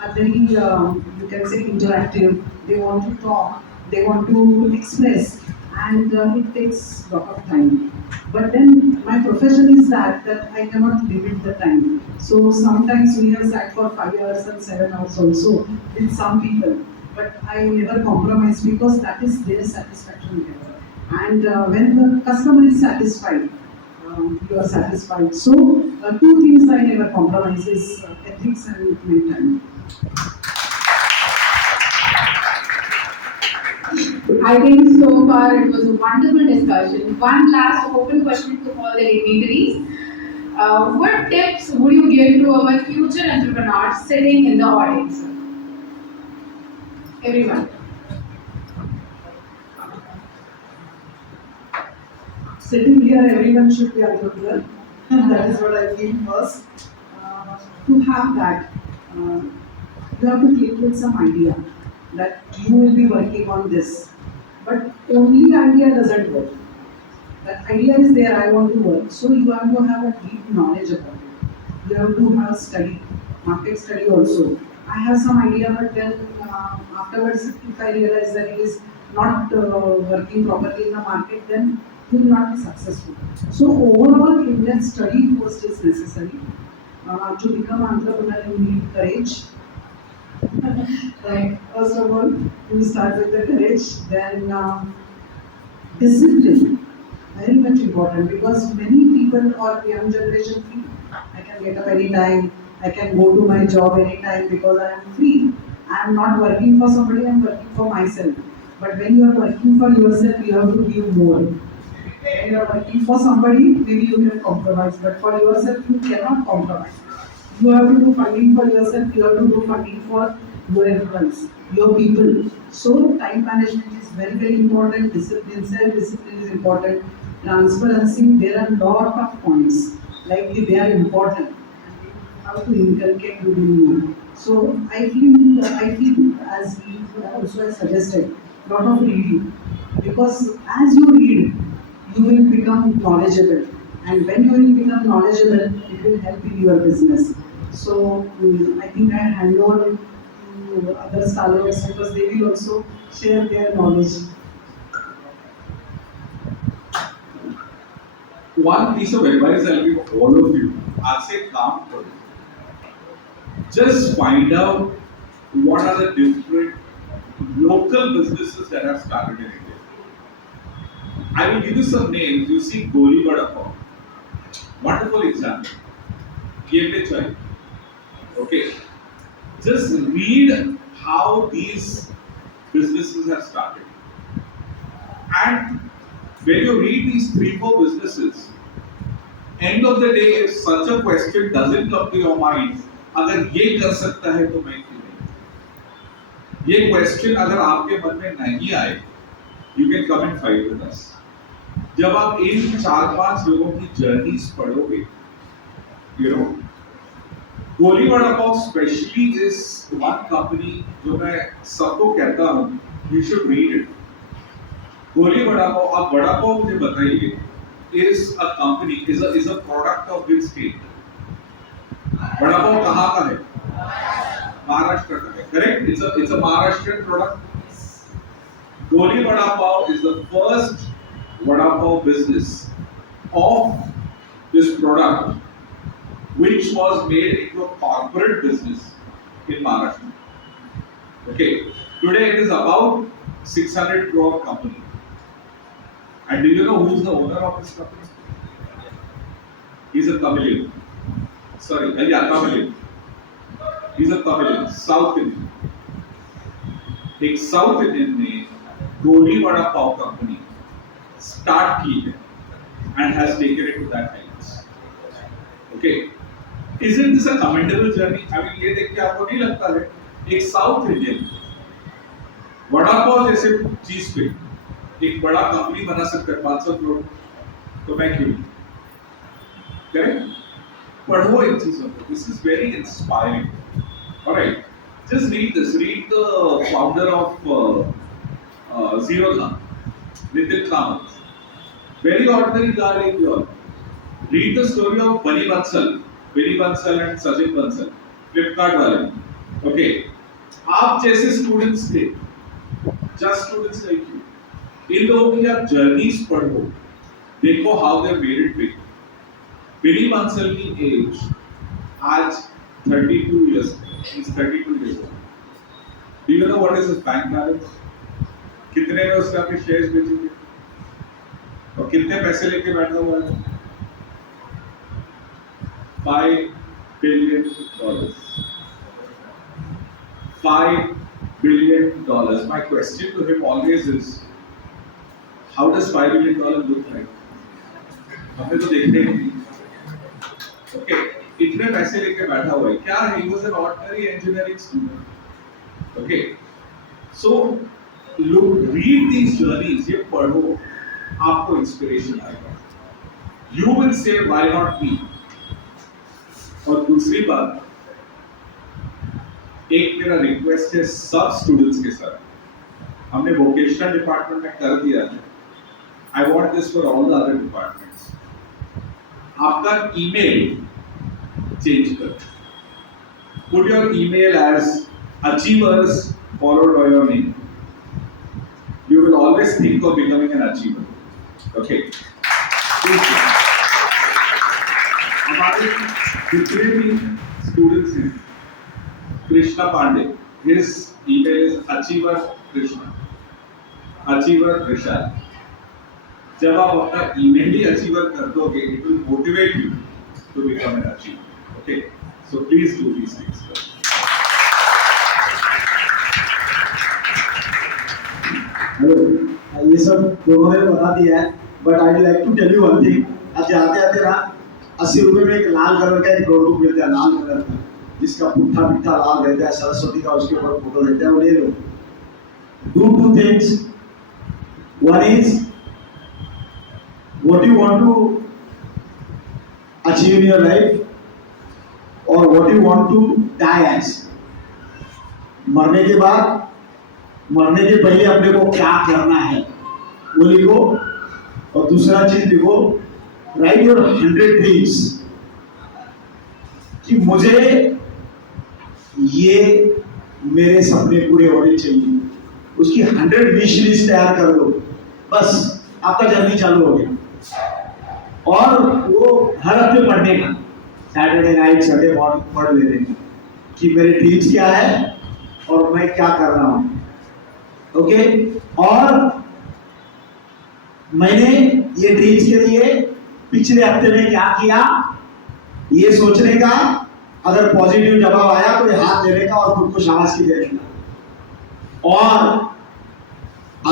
are very, you can say, interactive. They want to talk, they want to express, and it takes a lot of time. But then my profession is that I cannot limit the time. So sometimes we have sat for 5 hours and 7 hours also with some people. But I never compromise because that is their satisfaction level. And when the customer is satisfied, you are satisfied. So, two things I never compromise is ethics and mentality. I think so far it was a wonderful discussion. One last open question to all the dignitaries. What tips would you give to our future entrepreneurs sitting in the audience? Everyone. Sitting here, everyone should be entrepreneur. That is what I feel first. To have that, you have to click with some idea that you will be working on this. But only idea doesn't work. That idea is there, I want to work. So you have to have a deep knowledge about it. You have to have study, market study also. I have some idea, but then afterwards, if I realize that it is not working properly in the market, then you will not be successful. So overall, in study first is necessary. To become entrepreneur, you need courage. First of all, you start with the courage, then discipline. Very much important because many people or young generation feel I can get up anytime, I can go to my job anytime because I am free. I am not working for somebody, I am working for myself. But when you are working for yourself, you have to give more. When you are working for somebody, maybe you can compromise, but for yourself, you cannot compromise. You have to do funding for yourself, you have to do funding for your employees, your people. So, time management is very, very important, discipline, self-discipline is important, transparency, there are a lot of points, like they are important. How to inculcate within you. So, I feel as you also suggested, lot of reading. Because as you read, you will become knowledgeable. And when you will become knowledgeable, it will help in your business. So I think I hand over to other scholars because they will also share their knowledge. One piece of advice I'll give all of you, I'll say काम करो. Just find out what are the different local businesses that have started in India. I will give you some names. You see Goli Vada Pav. Wonderful example. Kiete Chai. Okay. Just read how these businesses have started. And when you read these 3-4 businesses, end of the day, if such a question doesn't come to your mind, अगर ये कर सकता है तो मैं क्यों नहीं? ये question अगर आपके मन में नहीं आए, you can come and fight with us. जब आप इन 4-5 लोगों की जर्नीज पढ़ोगे, you know, गोली vada pav specially is one company जो मैं सबको कहता हूँ, you should read it. गोली वड़ा पाव, आप वड़ा पाव मुझे बताइए, is a company, is a product of which state? Vada pav कहाँ का है? महाराष्ट्र का है, correct? It's a Maharashtrian product. गोली vada pav is the first vada pav business of this product, which was made into a corporate business in Maharashtra. Okay, today it is about 600 crore company. And do you know who is the owner of this company? He's a Tamilian. Sorry, yeah, Tamilian. He's a Tamilian, South Indian. एक South Indian ने गोली vada pav company start की है and has taken it to that heights. Okay, isn't this a commendable journey? I mean, ये देख के आपको नहीं लगता है एक साउथ इंडियन वड़ा पाव जैसे चीज पे एक बड़ा कंपनी बना सकता है 500 करोड़, तो मैं क्यों? करेक्ट? पढ़ो इन चीजों को. This is very inspiring. All right, just read this. Read the founder of Zero Dhan, Nitin Kamath. Very ordinary guy like you all. Read the story of Bani Bansal and Sachin Bansal, Flipkart वाले. Okay, आप जैसे students थे, just students like you. इन लोगों की आप journeys पढ़ो, देखो how they made it big. Bani Bansal की एज आज 32 years. He's 32 years old. Do you know what is his bank balance? कितने में उसने अपने शेयर्स बेचे? और कितने पैसे लेके बैठा हुआ है? $5 billion. $5 billion. My question to him always is, how does $5 billion look like? हमें तो देखते ही नहीं. Okay, इतने पैसे लेके बैठा हुआ है. क्या है? He was an ordinary engineering student. Okay, so look, read these journeys. ये पढ़ो, आपको इंस्पिरेशन आएगा. You will say why not me? और दूसरी बात, एक मेरा रिक्वेस्ट है सब स्टूडेंट्स के साथ. हमने वोकेशनल डिपार्टमेंट में कर दिया है. I want this for all the other departments. आपका ईमेल चेंज कर. Put your email as achievers followed by your name. You will always think of becoming an achiever. Okay. हमारे जितने भी स्टूडेंट्स हैं, Krishna Pandey, his email is achiever krishna, achiever Rishad. जब आप अपना email ही achiever कर दोगे, it will motivate you to become an achiever. Okay, so please do these things. Hello, ये सब दोनों ने बता दिया है, but I like to tell you one thing. आज आते आते ना 80 रुपए में एक लाल कलर का एक नोटबुक मिलता है, लाल कलर का, जिसका पुट्ठा पिट्ठा लाल रहता है, सरस्वती का उसके ऊपर फोटो रहता है. वो ले लो. Do two things. One is what you want to achieve in your life or what you want to die as. मरने के बाद, मरने के पहले अपने को क्या करना है, वो लिखो। और दूसरा चीज लिखो, राइट योर 100 ड्रीम्स, कि मुझे ये मेरे सपने पूरे होने चाहिए। उसकी 100 विश लिस्ट तैयार कर दो, बस आपका जर्नी चालू हो गया। और वो हर हफ्ते पढ़ने का, सैटरडे नाइट संडे मॉर्निंग पढ़ लेने का कि मेरे ड्रीम्स क्या है और मैं क्या कर रहा हूं। ओके, और मैंने ये ड्रीम्स के लिए पिछले हफ्ते में क्या किया, ये सोचने का, अगर पॉजिटिव जवाब आया तो ये हाथ देने का और खुद को शाबाशी देने का, और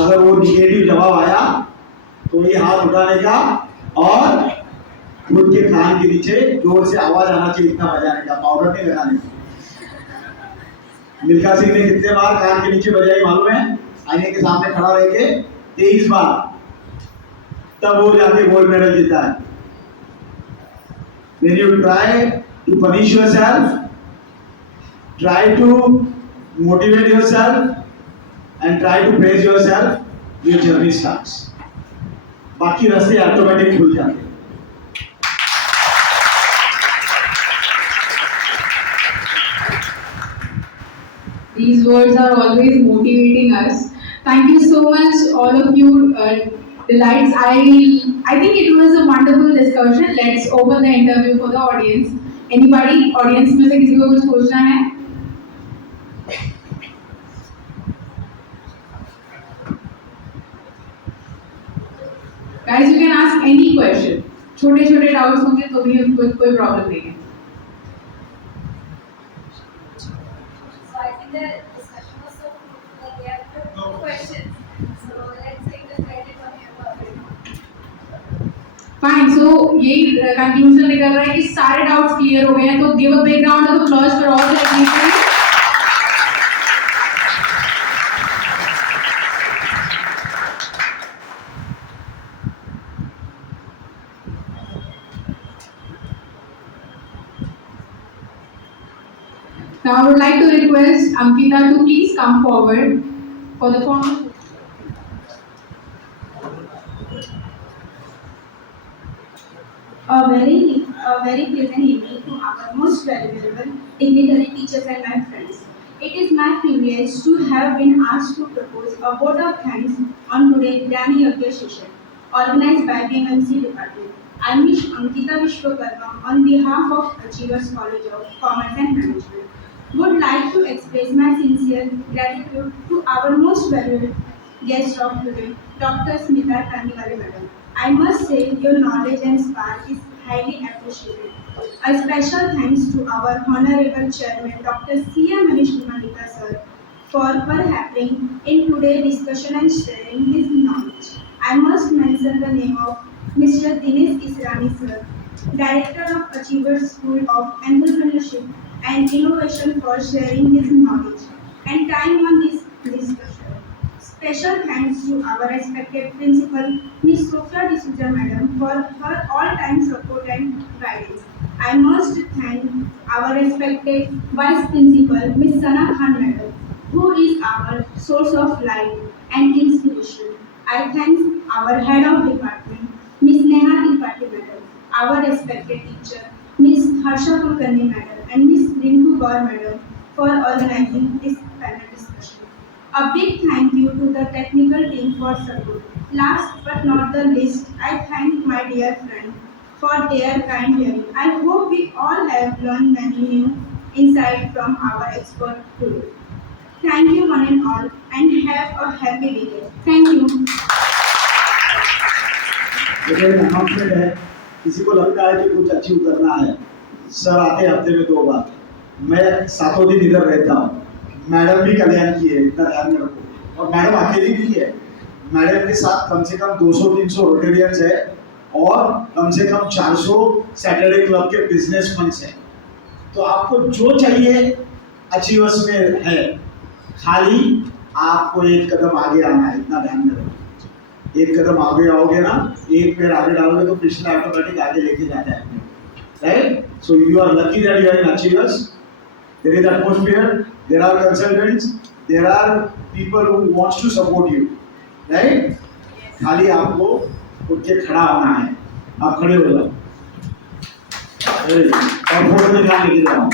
अगर वो निगेटिव जवाब आया तो ये हाथ उठाने का और खुद के कान के नीचे जोर से आवाज आना चाहिए, इतना बजाने का, पाउडर नहीं लगाने का। मिल्खा सिंह ने कितने बार कान के नीचे बजाई मालूम है? आईने के सामने खड़ा रह के 23 बार, तब वो जाके गोल्ड मेडल जीता है। When you try to punish yourself, try to motivate yourself and try to praise yourself, your journey starts. बाकी रास्ते ऑटोमेटिक खुल जाते हैं। These words are always motivating us. Thank you so much, all of you. Delights. I think it was a wonderful discussion. Let's open the interview for the audience. Anybody? Audience में से किसी को कुछ पूछना है? Guys, you can ask any question. छोटे-छोटे doubts होंगे तो भी कोई problem नहीं है. So I think the discussion was so fruitful that we have two questions. So let's take the credit on your Fine. So यही conclusion निकल रहा है कि सारे doubts clear हो गए हैं, तो give a big round of applause for all the technicians. Now I would like to request Ankita to please come forward for the formal. A very pleasant evening to our most valuable dignitary teachers and my friends. It is my privilege to have been asked to propose a vote of thanks on today's Dnyan Yagya session, organized by BMMC department. I wish Ankita Vishwakarma on behalf of Achievers College of Commerce and Management would like to express my sincere gratitude to our most valuable guest of today, Dr. Smita Tankhiwale Madam. I must say your knowledge and spark is highly appreciated. A special thanks to our Honorable Chairman Dr. Mahesh Bhiwandikar sir for participating in today's discussion and sharing his knowledge. I must mention the name of Mr. Dinesh Israni sir, Director of Achievers School of Entrepreneurship and Innovation for sharing his knowledge and time on this discussion. Special thanks to our respected principal, Ms. Sofia D'Souza Madam, for her all-time support and guidance. I must thank our respected Vice Principal, Ms. Sana Khan Madam, who is our source of light and inspiration. I thank our Head of Department, Ms. Neha Tripathi Madam, our respected teacher, Ms. Harsha Kulkarni Madam, and Ms. Rinku Gaur Madam for organizing this panel discussion. A big thank you to the technical team for support. Last but not the least, I thank my dear friend for their kind hearing. I hope we all have learned many new insights from our expert today. Thank you one and all and have a happy weekend. Thank you. Announcement है, किसी को लगता है कि कुछ achieve करना है, sir आते हफ्ते में 2 बार, मैं 7 दिन इधर रहता हूँ, मैडम भी कल्याण की है, इतना ध्यान में रखो। और मैडम अकेली भी है, मैडम के साथ कम से कम 200-300 रोटेरियंस है और कम से कम 400 सैटरडे क्लब के बिजनेसमैन हैं। तो आपको जो चाहिए अचीवर्स में है, खाली आपको एक कदम आगे आना है, इतना ध्यान में रखो। एक कदम आगे आओगे ना, एक पैर आगे डालोगे तो पिछला ऑटोमेटिक आगे लेके जाता है, right? So you are lucky that you are in achievers. There is atmosphere, there are consultants, there are people who wants to support you, right? Yes. खाली आपको उठ के खड़ा होना है। आप खड़े हो जाओ और फोटो में ध्यान लेके जाओ।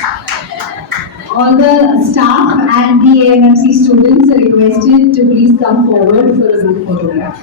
All the staff and the AMMC students are requested to please come forward for a group photograph.